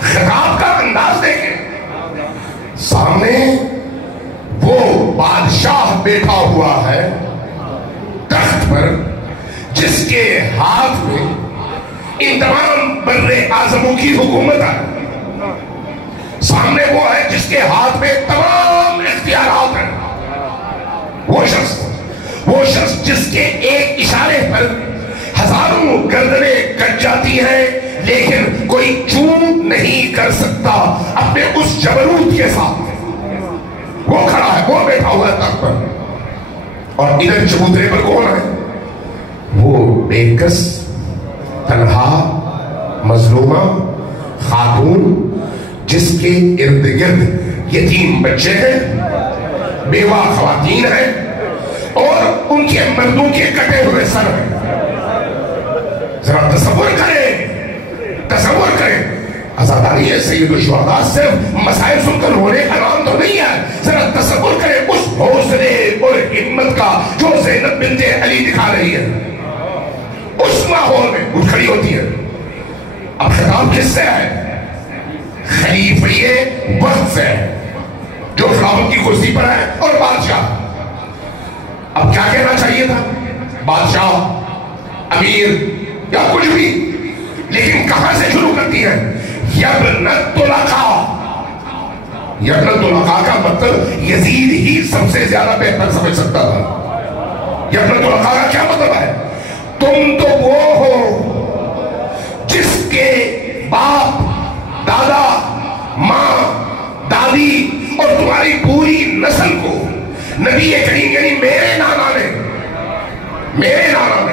خطاب کا انداز دیکھیں, سامنے وہ بادشاہ بیٹھا ہوا ہے تخت پر جس کے ہاتھ میں ان تمام بر اعظموں کی حکومت ہے. سامنے وہ ہے جس کے ہاتھ میں تمام اختیارات ہیں. وہ شخص جس کے ایک اشارے پر ہزاروں گردنیں کٹ جاتی ہیں لیکن کوئی چون نہیں کر سکتا اپنے اس جبروت کے ساتھ. وہ کھڑا ہے, وہ بیٹھا ہوا ہے تخت پر, اور ادھر چبوترے پر کون ہے؟ وہ بے کس, تنہا, مظلومہ خاتون جس کے ارد گرد یتیم بچے ہیں, بیوہ خواتین ہیں, اور ان کے مردوں کے کٹے ہوئے سر ہیں. ذرا تصور کریں, آزاداری ہے سید الشہداء صرف مسائل سن کر رونے کا نام تو نہیں ہے. ذرا تصور کریں اس حوصلے اور ہمت کا جو زینب بنت علی دکھا رہی ہے. اس ماحول میں وہ کھڑی ہوتی ہے. اب خطاب کس سے ہے؟ خلیفہ وقت سے ہے جو خلافت کی کرسی پر ہے, اور بادشاہ. اب کیا کہنا چاہیے تھا؟ بادشاہ, امیر یا کچھ بھی, لیکن کہاں سے شروع کرتی ہے؟ یبنت طلقا. یبنت طلقا کا مطلب یزید ہی سب سے زیادہ بہتر سمجھ سکتا تھا. یبنت طلقا کا کیا مطلب ہے؟ تم تو وہ ہو جس کے باپ, دادا, ماں, دادی اور تمہاری پوری نسل کو نبی کریم یعنی میرے نانا نے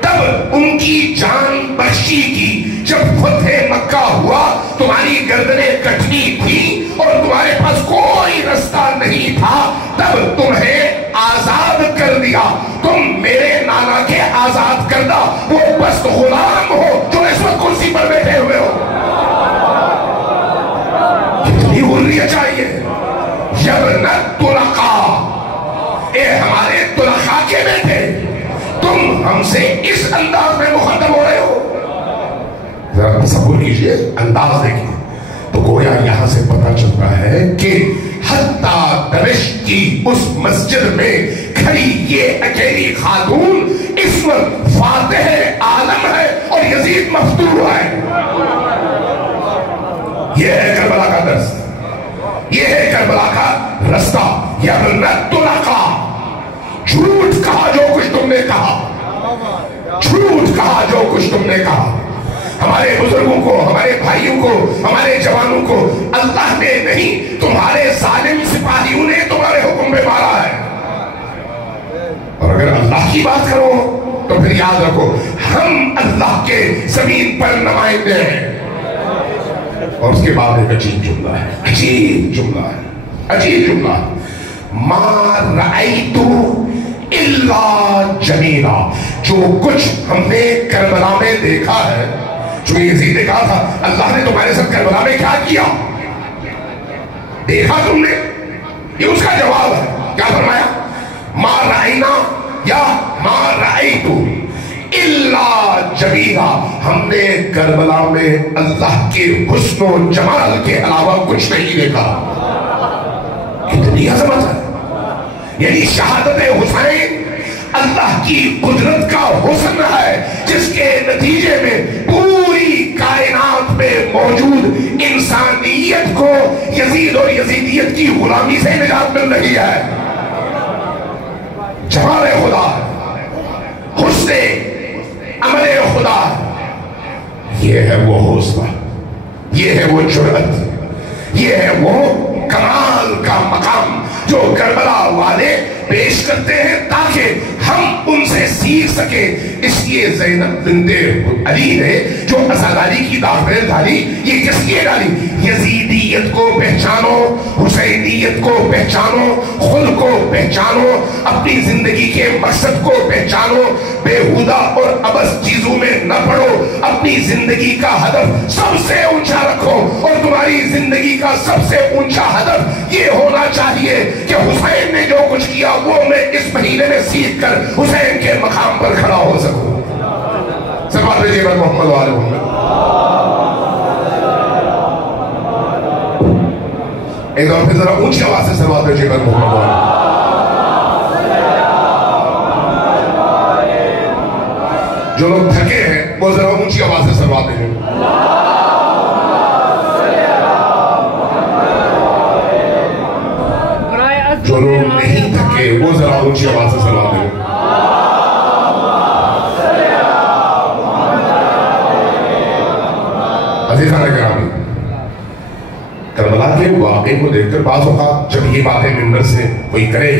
تب ان کی جان بخشی کی جب فتح مکہ ہوا. تمہاری گردنیں کٹنی تھی اور تمہارے پاس کوئی رستہ نہیں تھا, تب تمہیں آزاد کر دیا. تم میرے نانا کے آزاد کردہ وہ پست غلام ہو جو اس وقت کرسی پر بیٹھے ہوئے ہو. کتنی حریت چاہیے. یبنت طلقا, اے ہمارے طلقاء کے بیٹے, تم ہم سے اس انداز میں مخاطب ہو رہے ہو. ذرا تصور کیجئے, انداز دیکھیں تو گویا یہاں سے پتہ چلتا ہے کہ حتیٰ دمشق کی اس مسجد میں کھڑی یہ اکیلی خاتون اس وقت فاتح عالم ہے اور یزید مفتوح ہے. یہ ہے کربلا کا درس، یہ ہے کربلا کا رستہ. جھوٹ کہا جو کچھ تم نے کہا، جھوٹ کہا جو کچھ تم نے کہا. ہمارے بزرگوں کو، ہمارے بھائیوں کو، ہمارے جوانوں کو اللہ نے نہیں، تمہارے ظالم سپاہیوں نے تمہارے حکم میں مارا ہے. اور اگر اللہ کی بات کرو تو پھر یاد رکھو ہم اللہ کے زمین پر نمائندے ہیں. اور اس کے بعد ایک عجیب جملہ ہے، عجیب جملہ ہے، عجیب جملہ ہے. ما رأیت الا جمیلا. جو کچھ ہم نے کربلا میں دیکھا ہے، جو یزید نے کہا تھا اللہ نے تمہارے ساتھ کربلا میں کیا کیا دیکھا تم نے، یہ اس کا جواب ہے. کیا فرمایا؟ ما رأینا یا ما رأیت الا جمیلا. ہم نے کربلا میں اللہ کے حسن و جمال کے علاوہ کچھ نہیں دیکھا. کتنی عظمت ہے. یعنی شہادت حسین اللہ کی قدرت کا حسن ہے، جس کے نتیجے میں پوری کائنات میں موجود انسانیت کو یزید اور یزیدیت کی غلامی سے نجات مل رہی ہے. جمال خدا، حسن عمل خدا، یہ ہے وہ حوصلہ، یہ ہے وہ جرأت، یہ ہے وہ کمال کا مقام جو کربلا والے پیش کرتے ہیں تاکہ ہم ان سے سیکھ سکیں. اس لیے زینب بنت علی نے جو عزاداری کی داغ ڈالی، یہ کس لیے ڈالی؟ یزیدیت کو پہچانو، حسینیت کو پہچانو، خود کو پہچانو، اپنی زندگی کے مقصد کو پہچانو، بےہودہ اور عبث چیزوں میں نہ پڑو، اپنی زندگی کا ہدف سب سے اونچا رکھو. اور تمہاری زندگی کا سب سے اونچا ہدف یہ ہونا چاہیے کہ حسین نے جو کچھ کیا وہ میں اس مہینے میں سیکھ کر حسین کے مقام پر کھڑا ہو سکوں. سلوات بھیجیے گا محمد وآل محمد. ایک دفعہ پھر ذرا اونچی آواز سے سلوات بھیجیے گا محمد وآل. جو لوگ تھکے ہیں وہ ذرا اونچی آواز سے سلوات بھیجیے. جو لوگ نہیں تھکے وہ ذرا اونچی آواز سے سلوات بھیجیے. عزیزان گرامی، کربلا کے واقعے کو دیکھ کر بعض اوقات جب یہ باتیں ممبر سے کوئی کرے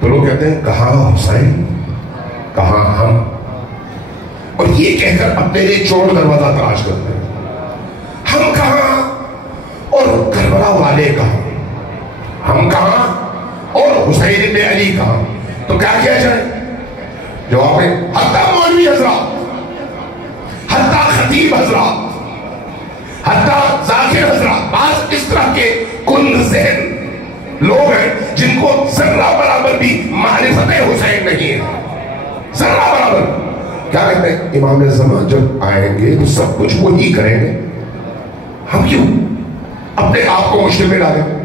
تو لوگ کہتے ہیں کہاں حسین، کہاں ہم، اور یہ کہہ کر اپنے لیے چور دروازہ تلاش کرتے ہیں. ہم کہاں اور کربلا والے کہاں، ہم کہاں اور حسین ابن علی کہاں. تو کیا کیا جائے؟ جواب ہے حتیٰ مولوی حضرات، حتیٰ خطیب حضرات، حتیٰ ذاکر حضرات، بعض اس طرح کے کند ذہن لوگ ہیں جن کو ذرہ برابر بھی معرفت حسین نہیں ہے، ذرہ برابر. کیا کہتے ہیں؟ امام زمان جب آئیں گے تو سب کچھ وہی کریں گے، ہم کیوں اپنے آپ کو مشکل میں ڈالیں؟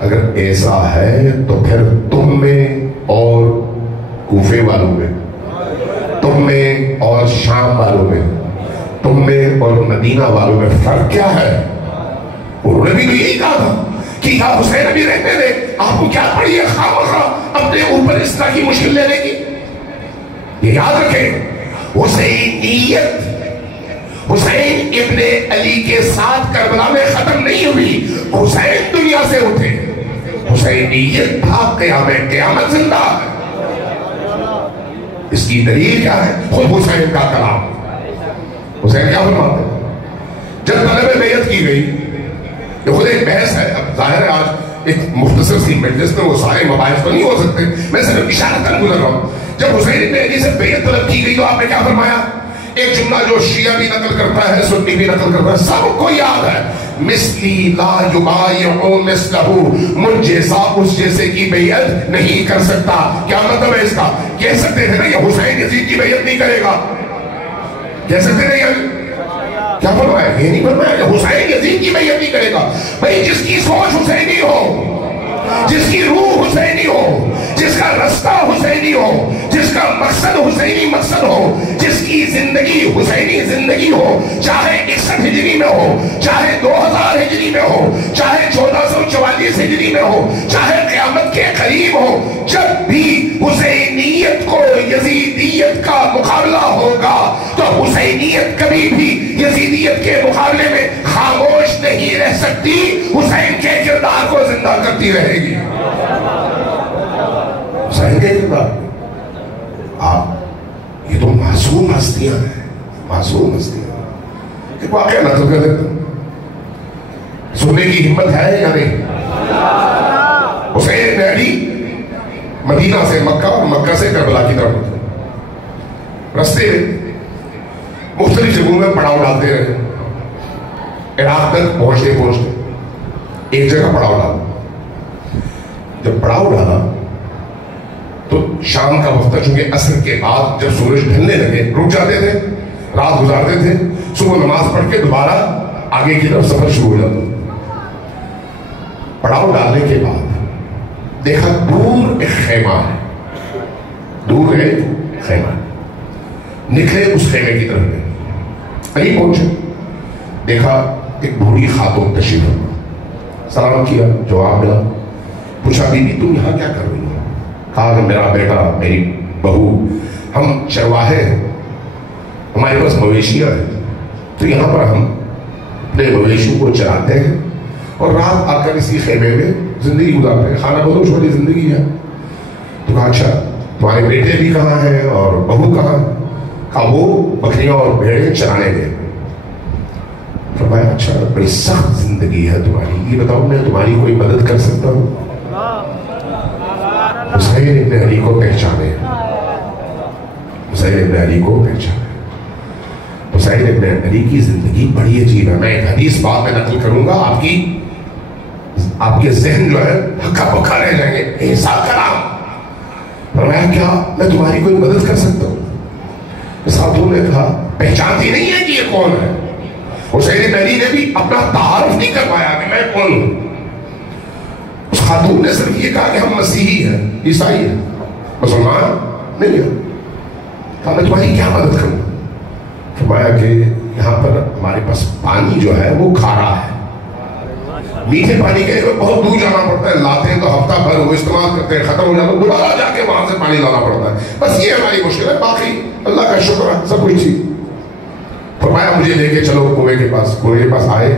اگر ایسا ہے تو پھر تم میں اور کوفے والوں میں، تم میں اور شام والوں میں، تم میں اور مدینہ والوں میں فرق کیا ہے؟ انہوں نے بھی تو یہی کہا تھا کہ یا حسین ابھی رہتے تھے، آپ کو کیا پڑی ہے خامخواہ اپنے اوپر اس طرح کی مشکل لینے کی. یہ یاد رکھیں، حسینیت حسین ابن علی کے ساتھ کربلا میں ختم نہیں ہوئی. حسین دنیا سے اٹھے، حسینیت تھا قیامت زندہ ہے. اس کی دلیل کیا ہے؟ خود حسین کا کلام. حسین کیا فرماتے ہیں؟ جب طلب بیعت کی گئی، یہ خود ایک بحث ہے. اب ظاہر ہے آج ایک مختصر سی مجلس میں وہ سارے مباحث تو نہیں ہو سکتے، میں صرف اشارہ کر گزر رہا ہوں. جب حسین ابن علی سے بیعت طلب کی گئی تو آپ نے کیا فرمایا؟ ایک جملہ جو شیعہ بھی نقل کرتا ہے، سنی بھی نقل کرتا ہے، سب کو یاد ہے، مثلی لا یبایع مثلہ، مجھ جیسا اس جیسے کی بیعت نہیں کر سکتا. کیا مطلب ہے اس کا؟ کہہ سکتے تھے نا کہ حسین یزید کی بیعت نہیں کرے گا، کہہ سکتے تھے کیا فرمایا؟ یہ نہیں فرمایا کہ حسین یزید کی بیعت نہیں کرے گا. بھئی جس کی سوچ حسینی ہو، جس کی روح حسینی ہو، جس کا رستہ حسینی ہو، جس کا مقصد حسینی مقصد ہو، جس کی زندگی حسینی زندگی ہو، چاہے 61 ہجری میں ہو، چاہے 2000 ہجری میں ہو، چاہے 1444 ہجری میں ہو، چاہے قیامت کے قریب ہو، جب بھی حسینیت کو یزیدیت کا مقابلہ ہوگا تو حسینیت کبھی بھی یزیدیت کے مقابلے میں خاموش نہیں رہ سکتی، حسین کے کردار کو زندہ کرتی رہے گی۔ حسین کے کردار آپ، یہ تو معصوم ہستیاں ہیں، معصوم ہستیاں۔ ایک واقعہ نقل کر دیتا ہوں، سننے کی ہمت ہے یا نہیں؟ حسین بن علی مدینہ سے مکہ اور مکہ سے کربلا کی طرف رستے مختلف جگہوں میں پڑاؤ ڈالتے رہے، عراق تک پہنچتے پہنچتے ایک جگہ پڑاؤ ڈالا۔ جب پڑاؤ ڈالا تو شام کا وقت، چونکہ عصر کے بعد جب سورج ڈھلنے لگے رک جاتے تھے، رات گزارتے تھے، صبح نماز پڑھ کے دوبارہ آگے کی طرف سفر شروع ہو جاتا۔ پڑاؤ ڈالنے کے بعد دیکھا دور ایک خیمہ ہے، دور ایک خیمہ، نکلے اس خیمے کی طرف گئے، قریب پہنچے، دیکھا ایک بوڑھی خاتون تشریف رکھا، سلام کیا، جواب ملا، پوچھا بی بی تم یہاں کیا کر رہی ہو؟ کہا کہ میرا بیٹا، میری بہو، ہم چرواہے ہیں، ہمارے پاس مویشیاں ہیں، تو یہاں پر ہم اپنے مویشیوں کو چراتے ہیں اور رات آ کر اسی خیمے میں زندگی گزارتے ہیں، خانہ بدوش والی زندگی ہے۔ تو کہا اچھا تمہارے بیٹے بھی کہاں ہیں اور بہو کہاں؟ کہا وہ بکریاں اور بھیڑیں چرانے گئے۔ فرمایا اچھا بڑی سخت زندگی ہے تمہاری، یہ بتاؤ میں تمہاری کوئی مدد کر سکتا ہوں؟ حسین ابن علی کو پہچانے، حسین ابن علی کو پہچانے۔ حسین ابن علی کی زندگی بڑی عجیب ہے، میں ایک حدیث بعد میں نقل کروں گا، آپ کے ذہن جو ہے ہکا پکا رہ جائیں گے۔ احساس کرام فرمایا کیا میں تمہاری کوئی مدد کر سکتا ہوں؟ اس خاتون نے کہا پہچانتی نہیں ہے کہ یہ کون ہے؟ حسین ابن علی نے بھی اپنا تعارف نہیں کروایا کہ میں کون ہوں۔ اس خاتون نے صرف یہ کہا کہ ہم مسیحی ہیں، عیسائی ہیں، مسلمان نہیں ہیں۔ کہا میں تمہاری کیا مدد کروں؟ فرمایا کہ یہاں پر ہمارے پاس پانی جو ہے وہ کھارا ہے، میٹھے پانی کے لیے بہت دور جانا پڑتا ہے، لاتے ہیں تو ہفتہ بھر وہ استعمال کرتے ہیں، ختم ہو جاتا ہے، دوبارہ جا کے وہاں سے پانی لانا پڑتا ہے، بس یہ ہماری مشکل ہے، باقی اللہ کا شکر ہے سب کچھ ٹھیک۔ فرمایا مجھے لے کے چلو کنویں کے پاس۔ کنویں کے پاس آئے،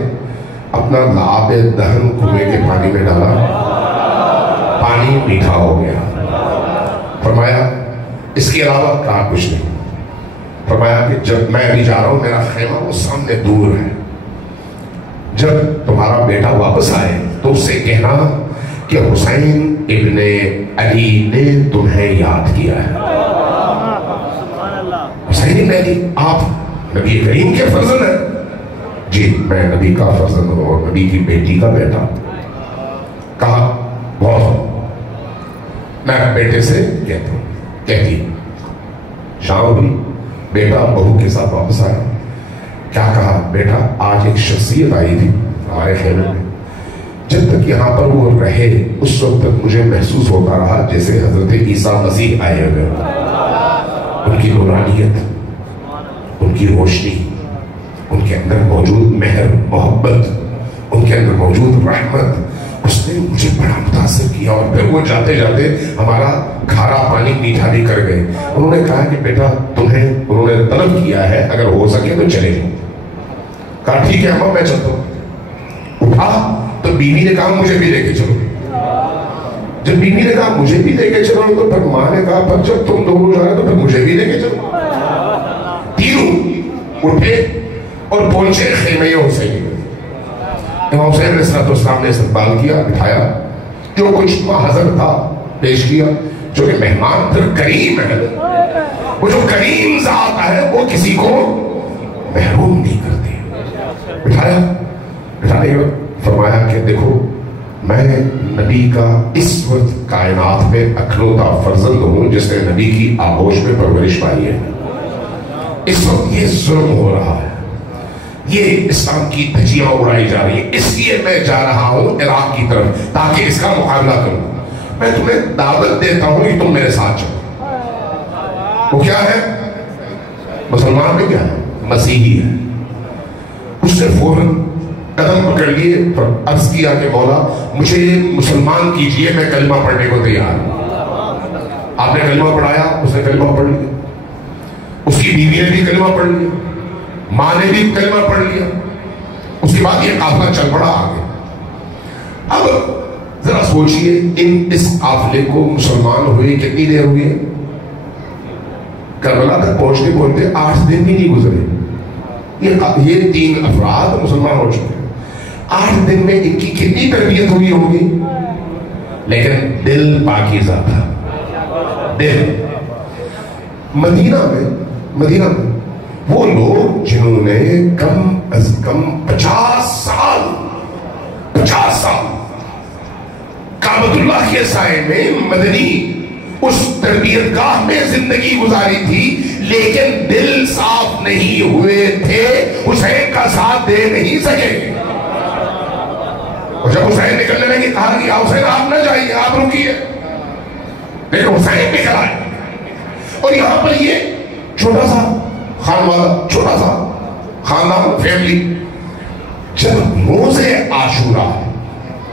اپنا لعاب دہن کنویں کے پانی میں ڈالا، پانی میٹھا ہو گیا۔ فرمایا اس کے علاوہ کہا کچھ نہیں۔ فرمایا کہ جب میں ابھی جا رہا ہوں، میرا خیمہ وہ سامنے دور ہے، جب تمہارا بیٹا واپس آئے تو اس سے کہنا کہ حسین ابن علی نے تمہیں یاد کیا ہے۔ حسین ابن علی آپ نبی کریم کے فرزند ہیں؟ جی میں نبی کا فرزند ہوں اور نبی کی بیٹی کا بیٹا۔ کہا بہت، میں بیٹے سے کہتا ہوں، کہتی شام ہوئی، بیٹا بہو کے ساتھ واپس آیا، کیا کہا بیٹا آج ایک شخصیت آئی تھی ہمارے خیمے میں، جب تک یہاں پر وہ رہے اس وقت تک مجھے محسوس ہوتا رہا جیسے حضرت عیسیٰ مسیح آئے ہوئے، ان کی نورانیت، ان کی روشنی، ان کے اندر موجود مہر محبت، ان کے اندر موجود رحمت، اس نے مجھے بڑا متاثر کیا۔ اور پھر وہ جاتے جاتے ہمارا کھارا پانی میٹھا بھی کر گئے۔ انہوں نے کہا کہ بیٹا تمہیں انہوں نے طلب کیا ہے، اگر ہو سکے تو چلے جاؤ۔ کہا ٹھیک ہے اماں میں چلتا ہوں۔ اٹھا تو بیوی نے کہا مجھے بھی لے کے چلو۔ جب بیوی نے کہا مجھے بھی لے کے چلو تو پھر ماں نے کہا پر جب تم دونوں جا رہے تو پھر مجھے بھی لے کے چلو۔ تینوں اٹھے اور پہنچے خیمہ حسین۔ امام حسین علیہ السلام نے استقبال کیا، بٹھایا، جو کچھ حاضر تھا پیش کیا، جو کہ مہمان پھر کریم ہے، وہ جو کریم ذات ہے وہ کسی کو محروم نہیں کرتی۔ بٹھایا، بٹھانے کے فرمایا کہ دیکھو میں نبی کا اس وقت کائنات میں اکلوتا فرزند ہوں جس نے نبی کی آغوش میں پرورش پائی ہے۔ اس وقت یہ ظلم ہو رہا ہے، یہ اسلام کی دھجیاں اڑائی جا رہی ہیں، اس لیے میں جا رہا ہوں عراق کی طرف تاکہ اس کا مقابلہ کروں۔ میں تمہیں دعوت دیتا ہوں کہ تم میرے ساتھ چلو. وہ کیا ہے؟ مسلمان میں کیا ہے؟ مسیحی ہے. اس نے فوراً قدم پکڑ لیے اور عرض کیا کہ مولا مجھے مسلمان کیجئے، میں کلمہ پڑھنے کو تیار ہوں. آپ نے کلمہ پڑھایا، اس نے کلمہ پڑھ لیا، اس کی بیوی نے بھی کلمہ پڑھ لیا، ماں نے بھی کلمہ پڑھ لیا. اس کے بعد یہ قافلہ چل پڑا آگے. اب ذرا سوچئے اس قافلے کو مسلمان ہوئے کتنی دیر ہوئی ہے؟ کربلا تک پہنچتے پہنچتے 8 دن بھی نہیں گزرے. یہ 3 افراد مسلمان ہو چکے. 8 دن میں ان کی کتنی تربیت ہوئی ہوگی، لیکن دل پاکیزہ تھا. دل مدینہ میں وہ لوگ جنہوں نے کم از کم 50 سال کعبۃ اللہ کے سائے میں مدنی اس تربیت گاہ میں زندگی گزاری تھی، لیکن دل صاف نہیں ہوئے تھے، حسین کا ساتھ دے نہیں سکے. اور جب حسین نکلنے لگے کہا کہ حسین آپ نہ جائیے، آپ رکیے، لیکن حسین نکل آئے. اور یہاں پر یہ چھوٹا سا خان والا، چھوٹا سا خاندان، فیملی، جب روز عاشورہ ہے،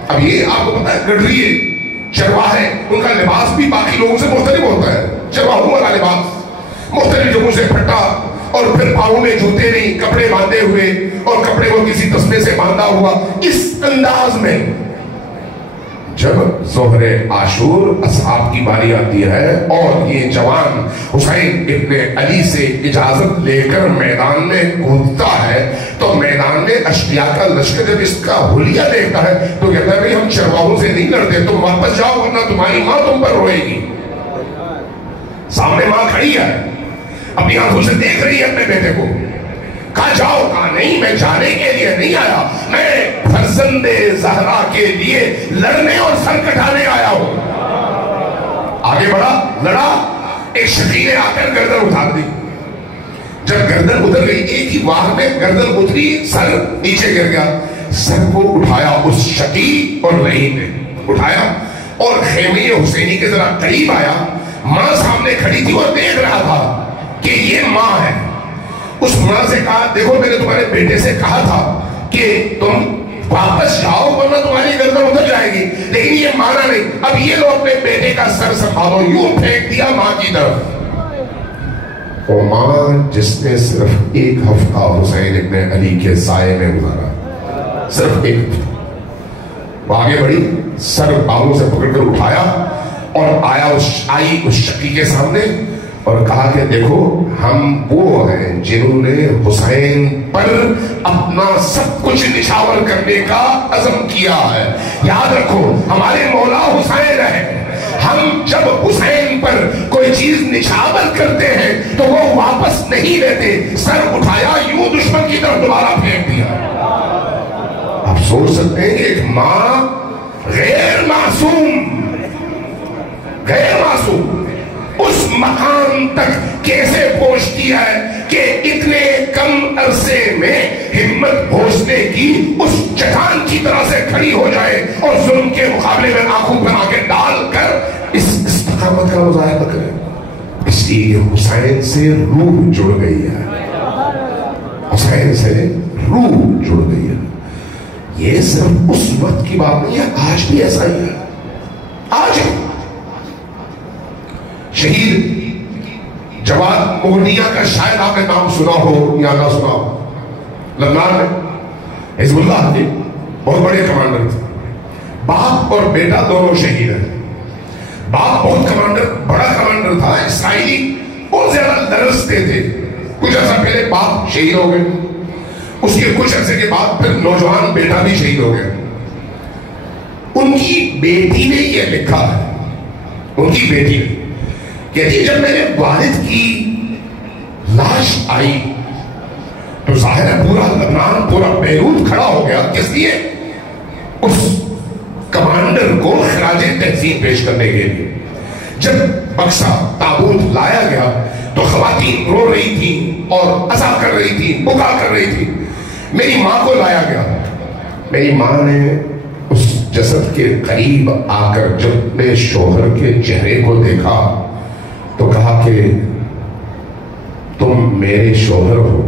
اب یہ آپ کو پتا ہے گڈریے چرواہے، ان کا لباس بھی باقی لوگوں سے مختلف ہوتا ہے. چرواہوں والا لباس مختلف جگہوں سے پھٹا، اور پھر پاؤں میں جوتے نہیں، کپڑے باندھے ہوئے، اور کپڑے کو کسی تسمے سے باندھا ہوا. اس انداز میں جب ظہر عاشور اصحاب کی باری آتی ہے اور یہ جوان حسین ابن علی سے اجازت لے کر میدان میں کودتا ہے، تو میدان میں اشقیاء کا لشکر جب اس کا حلیہ دیکھتا ہے تو کہتا ہے بھئی ہم چرواہوں سے نہیں لڑتے، تم واپس جاؤ ورنہ تمہاری ماں تم پر روئے گی. سامنے ماں کھڑی ہے، اپنی آنکھوں سے دیکھ رہی ہے اپنے بیٹے کو. کہا جاؤ، کہا نہیں میں جانے کے لیے نہیں آیا، میں فرزند زہرا کے لیے لڑنے اور سر کٹانے آیا ہوں. آگے بڑھا، لڑا، ایک شقی نے آ کر گردن اٹھا دی. جب گردن اتر گئی، ایک ہی واہ میں گردن اتری، سر نیچے گر گیا. سر کو اٹھایا اس شقی اور رحیم نے اٹھایا اور خیمے حسینی کے ذرا قریب آیا. ماں سامنے کھڑی تھی اور دیکھ رہا تھا کہ یہ ماں ہے. اس ماں سے کہا دیکھو میں نے تمہارے بیٹے سے کہا تھا کہ تم واپس جاؤ ورنہ تمہاری گردن اتر جائے گی، لیکن یہ مانا نہیں. اب یہ لو اپنے بیٹے کا سر سنبھالو. یوں پھینک دیا ماں کی طرف. اور ماں جس نے صرف 1 ہفتہ حسین ابن علی کے سائے میں گزارا، صرف 1 ہفتہ، وہ آگے بڑھی، سر باہوں سے پکڑ کر اٹھایا اور آئی اس شقی کے سامنے اور کہا کہ دیکھو ہم وہ ہیں جنہوں نے حسین پر اپنا سب کچھ نچھاور کرنے کا عزم کیا ہے. یاد رکھو ہمارے مولا حسین ہے. ہم جب حسین پر کوئی چیز نچھاور کرتے ہیں تو وہ واپس نہیں لیتے. سر اٹھایا، یوں دشمن کی طرف دوبارہ پھینک دیا. آپ سوچ سکتے ہیں کہ ایک ماں غیر معصوم اس مقام تک کیسے پہنچتی ہے کہ اتنے کم عرصے میں ہمت پہنچنے کی اس چٹان کی طرح سے کھڑی ہو جائے اور ظلم کے مقابلے میں آنکھوں پر آنکھیں ڈال کر اس استقامت کا مظاہرہ کرے. اس لیے حسین سے روح جڑ گئی ہے، حسین سے روح جڑ گئی ہے. یہ صرف اس وقت کی بات نہیں ہے، آج بھی ایسا ہی ہے. آج شہید جواد مغنیہ کا شاید آپ نے نام سنا ہو یا نہ سنا ہو. لبنان میں حزب اللہ کے بہت بڑے کمانڈر تھے. باپ اور بیٹا دونوں شہید ہیں. باپ بہت بڑا کمانڈر تھا، اسرائیلی بہت زیادہ لرزتے تھے. کچھ عرصہ پہلے باپ شہید ہو گئے، اس کے کچھ عرصے کے بعد پھر نوجوان بیٹا بھی شہید ہو گیا. ان کی بیٹی نے یہ لکھا ہے، ان کی بیٹی نے کہتی جب میرے والد کی لاش آئی تو ظاہر ہے پورا لبنان، پورا بیروت کھڑا ہو گیا. کس لیے؟ اس کمانڈر کو خراج تحسین پیش کرنے کے لیے. جب بکسا تابوت لایا گیا تو خواتین رو رہی تھی اور عزا کر رہی تھی، بکا کر رہی تھی. میری ماں کو لایا گیا. میری ماں نے اس جسد کے قریب آ کر جب اپنے شوہر کے چہرے کو دیکھا تو کہا کہ تم میرے شوہر ہو،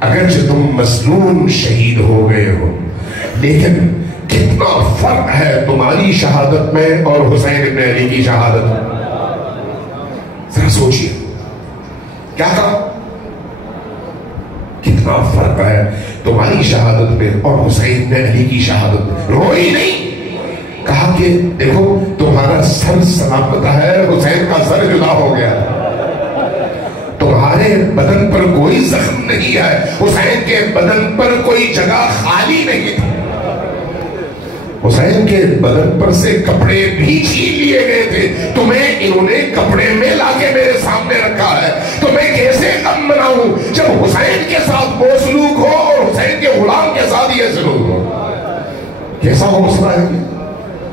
اگرچہ تم مظلوم شہید ہو گئے ہو، لیکن کتنا فرق ہے تمہاری شہادت میں اور حسین ابن علی کی شہادت میں۔ ذرا سوچئے کیا کہا، کتنا فرق ہے تمہاری شہادت میں اور حسین ابن علی کی شہادت میں۔ روئی نہیں، کہا کہ دیکھو تمہارا سر سلامت ہے، حسین کا سر جدا ہو گیا، تمہارے بدن پر کوئی زخم نہیں ہے، حسین کے بدن پر کوئی جگہ خالی نہیں تھی، حسین کے بدن پر سے کپڑے بھی چھین لیے گئے تھے، تمہیں انہوں نے کپڑے میں لا کے میرے سامنے رکھا ہے، تو میں کیسے غم مناؤں جب حسین کے ساتھ وہ سلوک ہو اور حسین کے غلام کے ساتھ یہ سلوک ہو۔ کیسا حوصلہ ہے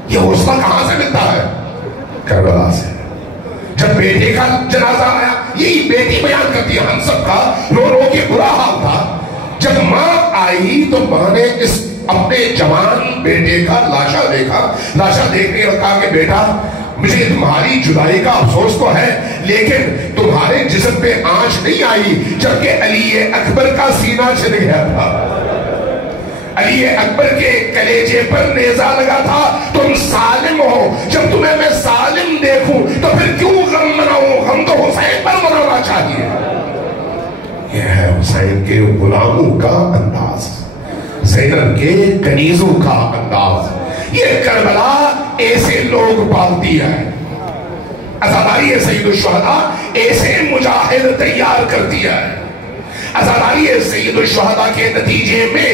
یہ حوصلہ کہاں سے ملتا ہے؟ کربلا سے۔ جب بیٹے کا جنازہ آیا، یہی بیٹی بیان کرتی ہے، ہم سب کا رو رو کے برا حال تھا، جب ماں آئی تو ماں نے اس اپنے جوان بیٹے کا لاشا دیکھا، لاشا دیکھنے اور کہا کہ بیٹا مجھے تمہاری جدائی کا افسوس تو ہے، لیکن تمہارے جسم پہ آنچ نہیں آئی، جبکہ علی اکبر کا سینہ چھن گیا تھا، علی اکبر کے کلیجے پر نیزہ لگا تھا، تم سالم ہو، جب تمہیں میں سالم دیکھوں تو پھر کیوں غم مناؤں، غم تو حسین پر منانا چاہیے۔ یہ ہے حسین کے غلاموں کا انداز، زینب کے کنیزوں کا انداز۔ یہ کربلا ایسے لوگ پالتی ہے، عزاداری سید الشہداء ایسے مجاہد تیار کرتی ہے، عزاداری سید الشہداء کے نتیجے میں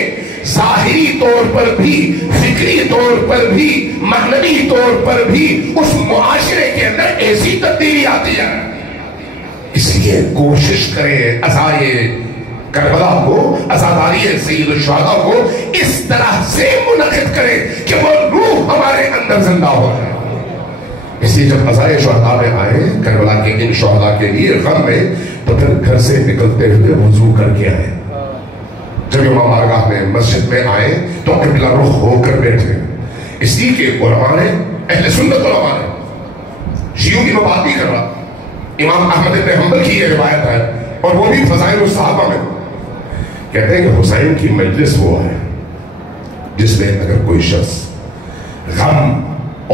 ظاہری طور پر بھی، فکری طور پر بھی، معنوی طور پر بھی اس معاشرے کے اندر ایسی تبدیلی آتی ہے۔ اس لیے کوشش کریں عزائے کربلا کو، عزاداری سید الشہداء کو اس طرح سے منعقد کریں کہ وہ روح ہمارے اندر زندہ ہو جائے۔ اس لیے جب عزائے شہداء میں آئے کربلا کے ان شہداء کے لیے غم میں، تو پھر گھر سے نکلتے ہوئے وضو کر کے آئے، جب امام بارگاہ میں مسجد میں آئے تو قبلہ رخ ہو کر بیٹھے، اس لیے کہ علماء نے، اہل سنت علماء نے، شیعوں کی میں بات نہیں کر رہا، امام احمد بن حنبل کی یہ روایت ہے اور وہ بھی فضائل الصحابہ میں، کہتے ہیں کہ حسین کی مجلس وہ ہے جس میں اگر کوئی شخص غم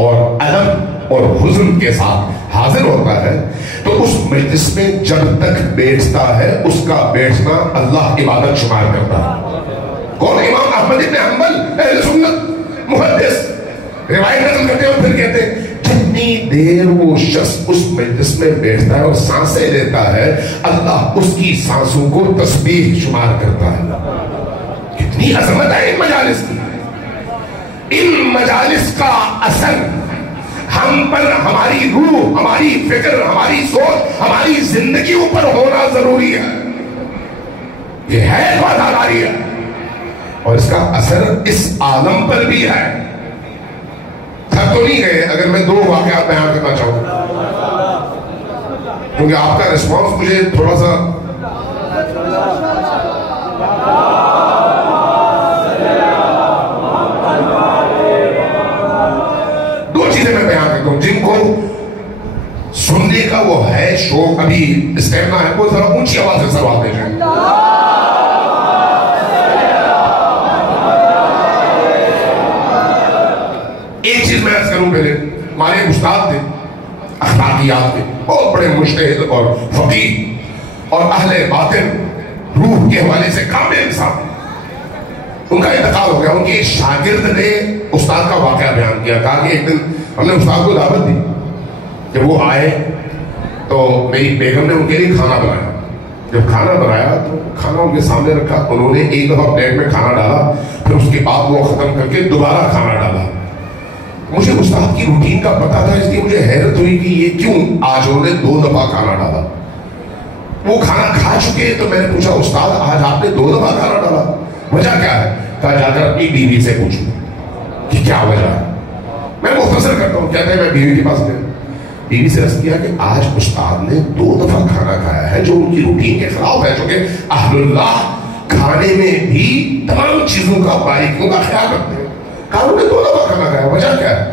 اور الم اور حزن کے ساتھ حاضر ہوتا ہے تو اس مجلس میں جب تک بیٹھتا ہے اس کا بیٹھنا اللہ عبادت شمار کرتا ہے۔ کون؟ امام احمد بن حنبل، اہل سنت محدث، روایت نقل کرتے ہیں اور پھر کہتے ہیں جتنی دیر وہ شخص اس مجلس میں بیٹھتا ہے اور سانسیں لیتا ہے، اللہ اس کی سانسوں کو تسبیح شمار کرتا ہے۔ کتنی عظمت ہے ان مجالس کی، ان مجالس کا اثر ہم پر، ہماری روح، ہماری فکر، ہماری سوچ، ہماری زندگیوں پر ہونا ضروری ہے۔ یہ ہے وفاداری ہے اور اس کا اثر اس عالم پر بھی ہے۔ تھک تو نہیں گئے اگر میں دو واقعات بیان کرنا چاہوں، کیونکہ آپ کا ریسپانس مجھے تھوڑا سا دو چیزیں میں بیان کرتا ہوں جن کو سننے کا وہ ہے شوق، ابھی اسٹیمنا ہے، وہ ذرا اونچی آواز سے سوال دے جائیں۔ ایک چیز میں عرض کروں پہلے، ہمارے استاد تھے اخلاقیات کے، بہت بڑے مجتہد اور فقیہ اور اہل باطن، روح کے حوالے سے کامل انسان، ان کا انتقال ہو گیا۔ ان کے شاگرد نے استاد کا واقعہ بیان کیا، کہا کہ ایک دن ہم نے استاد کو دعوت دی، جب وہ آئے تو میری بیگم نے ان کے لیے کھانا بنایا، جب کھانا بنایا تو کھانا ان کے سامنے رکھا، انہوں نے ایک دفعہ پلیٹ میں کھانا ڈالا، پھر اس کے بعد وہ ختم کر کے دوبارہ کھانا ڈالا۔ مجھے استاد کی روٹین کا پتا تھا، اس لیے مجھے حیرت ہوئی کہ یہ کیوں آج انہوں نے 2 دفعہ کھانا ڈالا۔ وہ کھانا کھا چکے تو میں نے پوچھا استاد آج آپ نے 2 دفعہ کھانا ڈالا، وجہ کیا ہے؟ کہا جا کر اپنی بیوی سے پوچھوں کہ کیا وجہ ہے۔ میں مختصر کرتا ہوں، کہتے ہیں میں بیوی کے پاس گیا، بیوی سے عرض کیا کہ آج استاد نے 2 دفعہ کھانا کھایا ہے جو ان کی روٹین کے خلاف ہے، چونکہ اہل اللہ کھانے میں بھی تمام چیزوں کا، باریکیوں کا خیال رکھتے ہیں۔ کہا انہوں نے 2 دفعہ کھانا کھایا، وجہ کیا ہے؟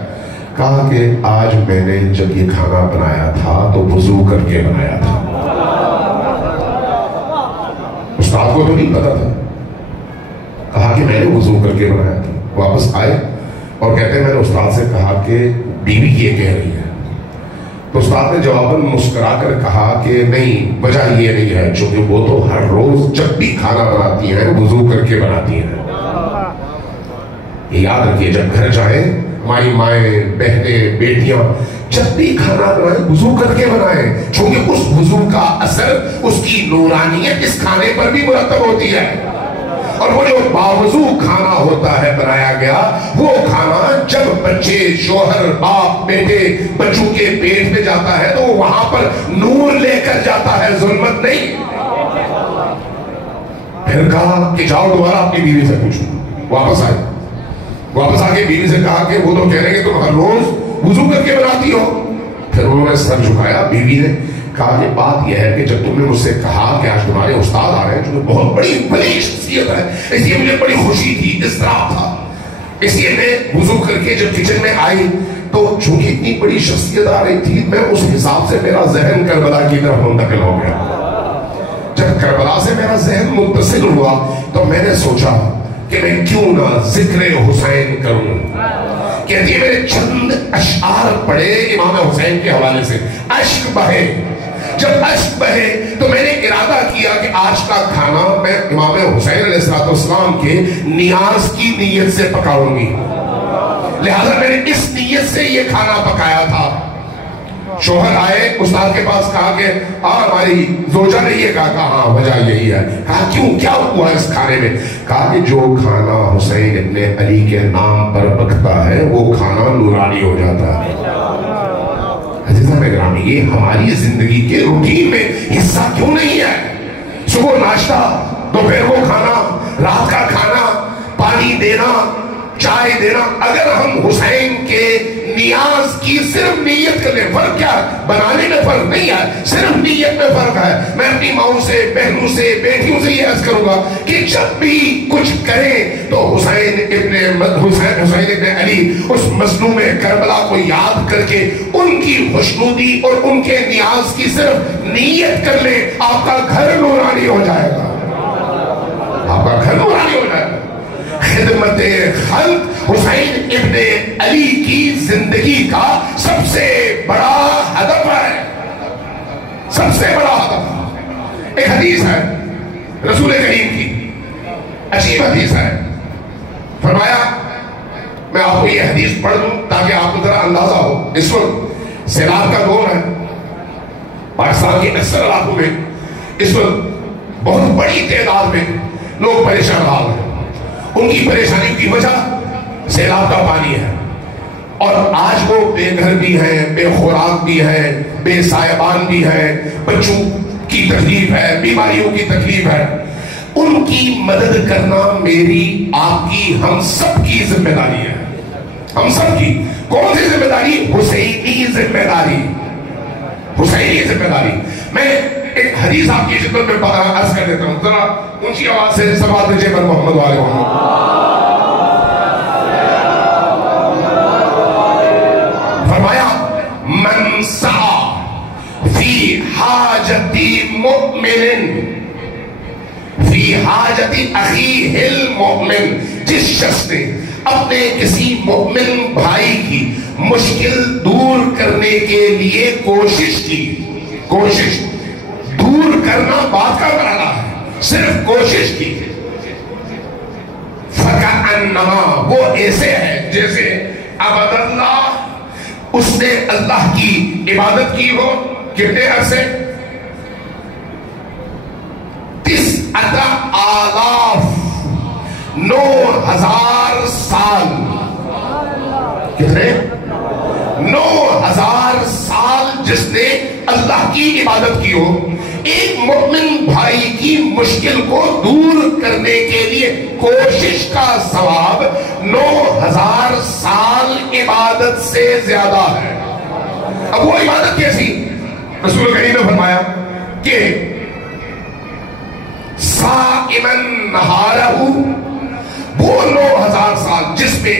کہا کہ آج میں نے جب یہ کھانا بنایا تھا تو وضو کر کے بنایا تھا۔ استاد کو تو نہیں پتا تھا، کہا کہ میں نے وضو کر کے بنایا تھا۔ واپس آئے اور کہتے ہیں میں نے استاد سے کہا کہ بیوی یہ کہہ رہی ہے، تو استاد نے جواباً مسکرا کر کہا کہ نہیں، وجہ یہ نہیں ہے، چونکہ وہ تو ہر روز جب بھی کھانا بناتی ہیں وضو کر کے بناتی ہیں۔ یہ یاد رکھیے، جب گھر جائیں ہماری مائیں، بہنیں، بیٹیاں جب بھی کھانا بنائیں وضو کر کے بنائیں، چونکہ اس وضو کا اثر، اس کی نورانیت اس کھانے پر بھی مرتب ہوتی ہے۔ اور وہ جو باوضو کھانا ہوتا ہے بنایا گیا، وہ کھانا جب بچے، شوہر، باپ، بیٹے بچوں کے پیٹ میں جاتا ہے تو وہاں پر نور لے کر جاتا ہے، ظلمت نہیں۔ پھر کہا کہ جاؤ دوبارہ اپنی بیوی سے پوچھو۔ واپس آئے، واپس آ کے بیوی سے کہا کہ وہ تو کہہ رہے کہ تم ہر روز وضو کر کے بناتی ہو۔ پھر انہوں نے سر جھکایا، بیوی نے کہا کہ بات یہ ہے کہ جب تم نے مجھ سے کہا کہ آج تمہارے استاد آ رہے ہیں جو بہت بڑی شخصیت ہے، اس لیے مجھے بڑی خوشی تھی، اضطراب تھا، اس لیے میں وضو کر کے جب کچن میں آئی تو چونکہ اتنی بڑی شخصیت آ رہی تھی، میں اس حساب سے میرا ذہن کربلا کی طرف منتقل ہو گیا۔ جب کربلا سے میرا ذہن متصل ہوا تو میں نے سوچا کہ میں کیوں نہ ذکر حسین کروں۔ کہتی ہے میں نے چند اشعار پڑھے امام حسین کے حوالے سے، اشک بہے۔ جب اشک بہے تو میں نے ارادہ کیا کہ آج کا کھانا میں امام حسین علیہ السلام کے نیاز کی نیت سے پکاؤں گی، لہذا میں نے اس نیت سے یہ کھانا پکایا تھا۔ شوہر آئے، استاد کے پاس کہا کہ ہماری زوجہ نے یہ کہا، ہاں وجہ یہی ہے۔ کہا کیوں، کیا ہوا اس کھانے میں؟ کہا کہ جو کھانا حسین ابن علی کے نام پر پکتا ہے وہ کھانا نورانی ہو جاتا ہے۔ عزیزان گرامی، یہ ہماری زندگی کے روٹین میں حصہ کیوں نہیں ہے؟ صبح ناشتہ، دوپہر کو کھانا، رات کا کھانا، پانی دینا، چائے دینا۔ اگر ہم حسین کے نیاز کی صرف نیت کر لیں، فرق کیا ہے؟ بنانے میں فرق نہیں ہے، صرف نیت میں فرق ہے۔ میں اپنی ماؤں سے، بہنوں سے، بیٹیوں سے یہ عرض کروں گا کہ جب بھی کچھ کریں تو حسین ابن علی، اس مظلوم کربلا کو یاد کر کے ان کی خوشنودی اور ان کے نیاز کی صرف نیت کر لیں، آپ کا گھر نورانی ہو جائے گا، آپ کا گھر نورانی ہو جائے گا۔ خدمت خلق حسین ابن علی کی زندگی کا سب سے بڑا ہدف ہے، سب سے بڑا ہدف۔ ایک حدیث ہے رسول کریم کی، عجیب حدیث ہے۔ فرمایا، میں آپ کو یہ حدیث پڑھ دوں تاکہ آپ کو ذرا اندازہ ہو۔ اس وقت سیلاب کا دور ہے، پاکستان کے اکثر علاقوں میں اس وقت بہت بڑی تعداد میں لوگ پریشان حال ہیں۔ ان کی پریشانی کی وجہ سیلاب کا پانی ہے، اور آج وہ بے گھر بھی ہیں، بے خوراک بھی ہیں، بے سایبان بھی ہیں، بچوں کی تکلیف ہے، بیماریوں کی تکلیف ہے۔ ان کی مدد کرنا میری، آپ کی، ہم سب کی ذمہ داری ہے، ہم سب کی۔ کون سی ذمہ داری؟ حسینی ذمہ داری، حسینی ذمہ داری۔ میں ایک حدیث آپ کی خدمت میں عرض کر دیتا ہوں، ذرا اونچی آواز سے صلوات بھیجیں بر محمد والے محمد۔ فرمایا، من سعی فی حاجت مؤمن فی حاجت اخیہ المؤمن، جس شخص نے اپنے کسی مومن بھائی کی مشکل دور کرنے کے لیے کوشش کی، کوشش دور کرنا بات کا مرحلہ ہے، صرف کوشش کی، فَكَأَنَّمَا، وہ ایسے ہے جیسے عبد اللہ، اس نے اللہ کی عبادت کی ہو، کتنے عرصے؟ 9,000 9,000 سال۔ کتنے؟ 9,000 سال جس نے اللہ کی عبادت کی ہو، ایک مومن بھائی کی مشکل کو دور کرنے کے لیے کوشش کا ثواب 9,000 سال عبادت سے زیادہ ہے۔ اب وہ عبادت کیسی؟ رسول کریم نے فرمایا کہ صائماً نہارہ، وہ 9,000 سال جس میں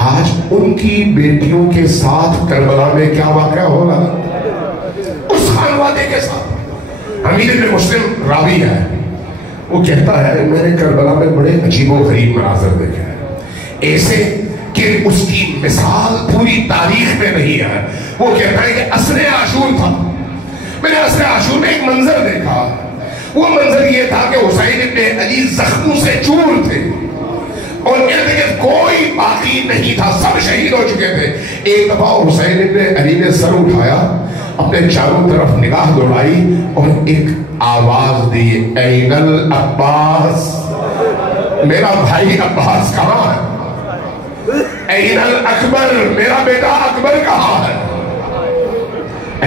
آج ان کی بیٹیوں کے ساتھ کربلا میں کیا واقعہ ہو رہا اس خانوادے کے ساتھ. حمید بن مسلم راوی ہے, وہ کہتا ہے میں نے کربلا میں بڑے عجیب و غریب مناظر دیکھے ہیں, ایسے کہ اس کی مثال پوری تاریخ میں نہیں ہے. وہ کہتا ہے کہ عصر عاشور تھا, میں نے عصر عاشور میں ایک منظر دیکھا. وہ منظر یہ تھا کہ حسین ابن علی زخموں سے چور تھے اور ارد گرد کوئی باقی نہیں تھا, سب شہید ہو چکے تھے. ایک دفعہ حسین ابن علی نے سر اٹھایا, اپنے چاروں طرف نگاہ دوڑائی اور ایک آواز دی, این العباس, میرا بھائی عباس کہاں ہے؟ این الاکبر, میرا بیٹا اکبر کہاں ہے؟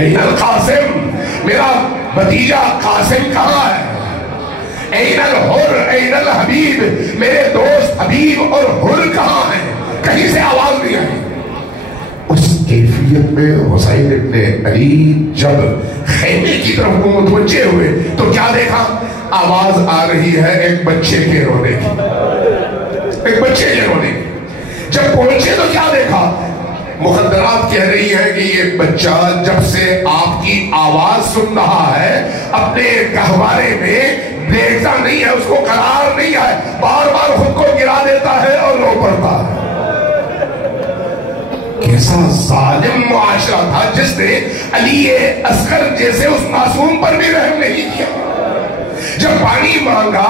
این القاسم, میرا بھتیجا قاسم کہاں ہے؟ این الحر, این الحبیب, میرے دوست حبیب اور حر کہاں ہیں؟ کہیں سے آواز نہیں آئی. اس کیفیت میں حسین ابن علی جب خیمے کی طرف متوجہ ہوئے تو کیا دیکھا؟ آواز آ رہی ہے ایک بچے کے رونے کی, ایک بچے کے رونے کی. جب پہنچے تو کیا دیکھا؟ مخدرات کہہ رہی ہے کہ یہ بچہ جب سے آپ کی آواز سن رہا ہے اپنے گہوارے میں دیکھتا نہیں ہے, اس کو قرار نہیں ہے, بار بار خود کو گرا دیتا ہے اور رو پڑتا ہے. کیسا ظالم معاشرہ تھا جس نے علی اصغر جیسے اس معصوم پر بھی رحم نہیں کیا. جب پانی مانگا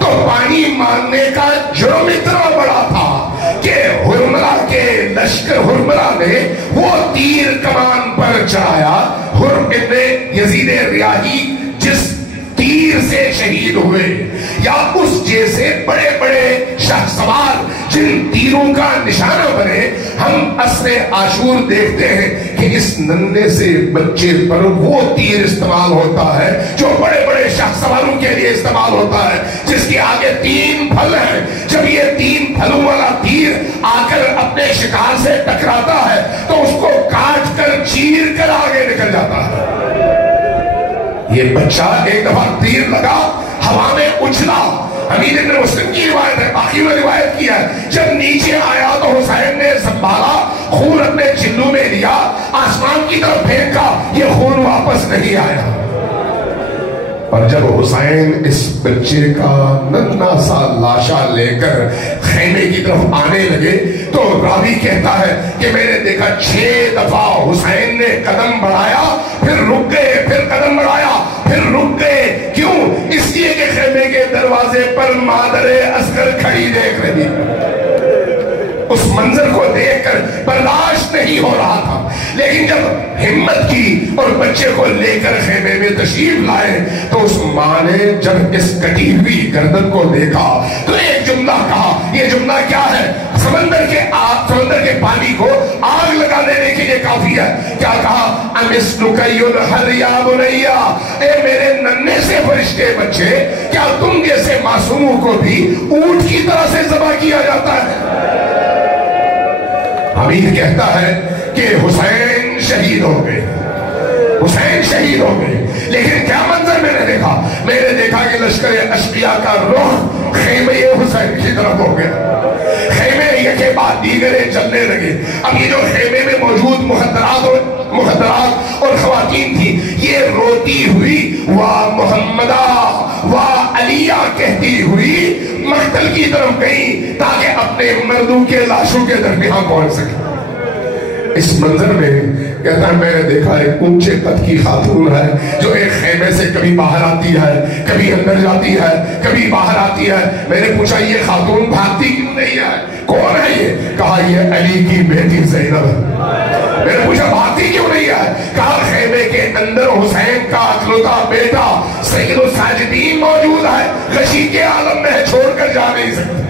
تو پانی مانگنے کا جرم اتنا بڑا تھا کہ ہرملہ کے لشکر, ہرملہ نے وہ تیر کمان پر چڑھایا. ہرم ابن یزید ریاحی جس تیر سے شہید ہوئے, یا اس جیسے بڑے بڑے شاہ سوار جن تیروں کا نشانہ بنے, ہم عصر عاشور دیکھتے ہیں کہ اس ننھے سے بچے پر وہ تیر استعمال ہوتا ہے جو بڑے بڑے شاہ سواروں کے لیے استعمال ہوتا ہے, جس کے آگے 3 پھل ہیں. جب یہ 3 پھلوں والا تیر آ کر اپنے شکار سے ٹکراتا ہے تو اس کو کاٹ کر چیر کر آگے نکل جاتا ہے. یہ بچہ ایک دفعہ تیر لگا, ہوا میں اچھلا. حمید بن مسلم کی روایت ہے, باقی میں روایت کی ہے, جب نیچے آیا تو حسین نے سنبھالا, خون اپنے چلو میں لیا, آسمان کی طرف پھینکا, یہ خون واپس نہیں آیا. اور جب حسین اس بچے کا ننھا سا لاشا لے کر خیمے کی طرف آنے لگے تو راوی کہتا ہے کہ میں نے دیکھا 6 دفعہ حسین نے قدم بڑھایا, پھر رک گئے, پھر قدم بڑھایا, پھر رک گئے. کیوں؟ اس لیے کہ خیمے کے دروازے پر مادر اصغر کھڑی دیکھ رہی. اس منظر کو دیکھ کر برداشت نہیں ہو رہا تھا. لیکن جب ہمت کی اور بچے کو لے کر خیمے میں تشریف لائے تو اس ماں نے جب اس کٹی ہوئی گردن کو دیکھا تو ایک جملہ کہا. یہ جملہ کیا ہے؟ سمندر کے پانی کو آگ لگا دینے کے لیے کافی ہے. کیا کہا؟ یا بنیا, اے میرے ننھے سے فرشتے بچے, کیا تم جیسے معصوموں کو بھی اونٹ کی طرح سے ذبح کیا جاتا ہے؟ حمید کہتا ہے کہ حسین شہید ہو گئے, حسین شہید ہو گئے. لیکن کیا منظر میں نے دیکھا؟ میں نے دیکھا کہ لشکر اشقیاء کا رخ خیمے حسین کی طرف ہو گیا. خیمے یکے بعد دیگرے چلنے لگے. اب یہ جو خیمے میں موجود مخدرات اور خواتین تھی, یہ روتی ہوئی واہ محمدہ واہ علیہ کہتی ہوئی مقتل کی طرف گئی تاکہ اپنے مردوں کے لاشوں کے درمیان پہنچ سکے. اس منظر میں کہتا ہے میں نے دیکھا ایک اونچے قد کی خاتون ہے جو ایک خیمے سے کبھی باہر آتی ہے, کبھی اندر جاتی ہے, کبھی باہر آتی ہے. میں نے پوچھا یہ خاتون بھاگتی کیوں نہیں ہے, کون ہے یہ؟ کہا یہ علی کی بیٹی زینب ہے. میں نے پوچھا بھاگتی کیوں نہیں ہے؟ کہا خیمے کے اندر حسین کا اکلوتا بیٹا سید الساجدین موجود ہے, غشی کے عالم میں چھوڑ کر جا نہیں سکتے.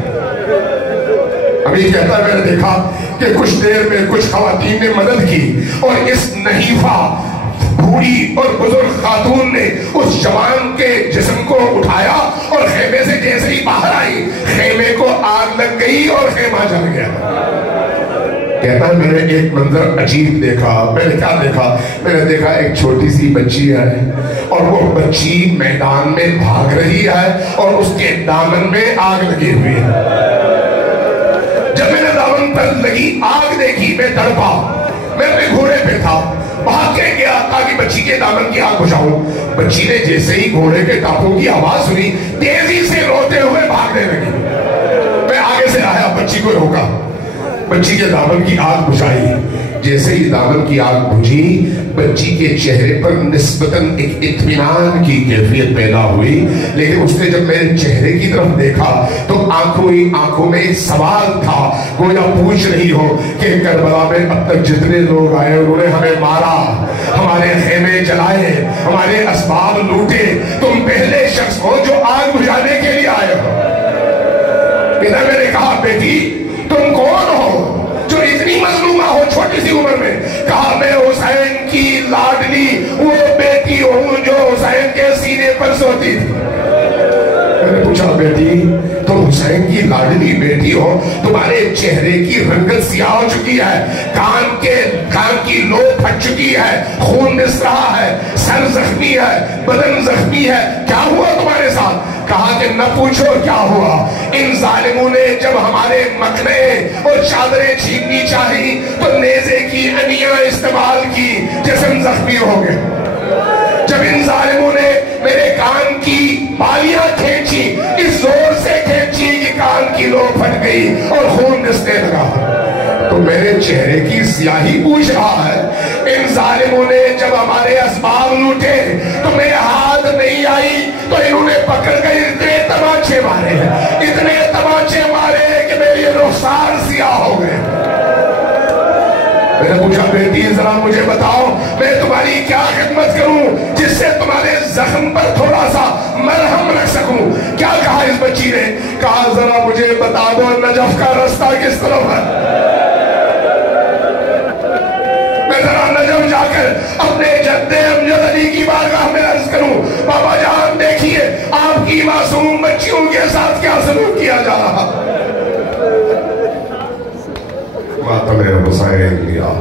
ابھی کہتا ہے میں نے دیکھا کہ کچھ دیر میں کچھ خواتین نے مدد کی اور اس نحیفہ بوڑھی اور بزرگ خاتون نے اس جوان کے جسم کو اٹھایا اور خیمے سے جیسے ہی باہر آئی خیمے کو آگ لگ گئی اور خیمہ جل گیا. کہتا ہے میں نے ایک منظر عجیب دیکھا. میں نے کیا دیکھا؟ میں نے دیکھا ایک چھوٹی سی بچی ہے اور وہ بچی میدان میں بھاگ رہی ہے اور اس کے دامن میں آگ لگی ہوئی ہے. جب میں نے دامن پر لگی آگ دیکھی، میں تڑپا، میں اپنے گھوڑے پہ تھا، بھاگ کے گیا تاکہ بچی کے دامن کی آگ بجھاؤں۔ بچی نے جیسے ہی گھوڑے کے ٹانپوں کی آواز سنی تیزی سے روتے ہوئے بھاگنے لگی۔ میں آگے سے آیا، بچی کو روکا، بچی کے دامن کی آگ بجھائی۔ جیسے ہی دامن کی آگ بجھی، بچی کے چہرے پر نسبتاً ایک اطمینان کی کیفیت پیدا ہوئی، لیکن اس نے جب میرے چہرے کی طرف دیکھا تو آنکھوں میں ایک سوال تھا، گویا پوچھ رہی ہو کہ کربلا میں اب تک جتنے لوگ آئے انہوں نے ہمیں مارا، ہمارے خیمے جلائے، ہمارے اسباب لوٹے، تم پہلے شخص ہو جو آگ بجھانے کے لیے آئے ہو۔ پتا میں نے کہا بیٹی تم کون ہو جو اتنی مظلومہ ہو چھوٹی سی عمر میں؟ کہا میں حسین کی لاڈلی وہ بیٹی ہوں جو حسین کے سینے پر سوتی تھی۔ میں نے پوچھا بیٹی تم حسین کی لاڈلی بیٹی ہو، تمہارے چہرے کی رنگت سیاہ ہو چکی ہے، کان کی لو پھٹ چکی ہے، خون نس رہا ہے، سر زخمی ہے، بدن زخمی ہے، کیا ہوا تمہارے ساتھ؟ کہا کہ نہ پوچھو کیا ہوا، ان ظالموں نے جب ہمارے مکھنے اور چادریں چھیننی چاہی تو نیزے کی انیاں استعمال کی، جسم زخمی ہو گئے۔ جب ان ظالموں نے میرے کان کی بالیاں کھینچی، اس زور سے کھینچی کہ کان کی لو پھٹ گئی اور خون نسنے لگا، تو میرے چہرے کی سیاہی پوچھ رہا ہے۔ ان ظالموں نے جب ہمارے اسباب لوٹے تو میرے ہاتھ نہیں آئی تو انہوں نے پکڑ کر اتنے تماچے مارے، اتنے تماچے مارے کہ میری رخسار سیاہ ہو گئے۔ میں نے پوچھا بیٹی ذرا مجھے بتاؤ میں تمہاری کیا خدمت کروں جس سے تمہارے زخم پر تھوڑا سا مرہم رکھ سکوں؟ کیا کہا اس بچی نے؟ کہا ذرا مجھے بتا دو نجف کا رستہ کس طرف ہے، میں ذرا نجف جا کر اپنے جد امجد علی کی بارگاہ میں عرض کروں بابا جان دیکھیے آپ کی معصوم بچیوں کے ساتھ کیا سلوک کیا جا رہا۔ ماتم حسین لیا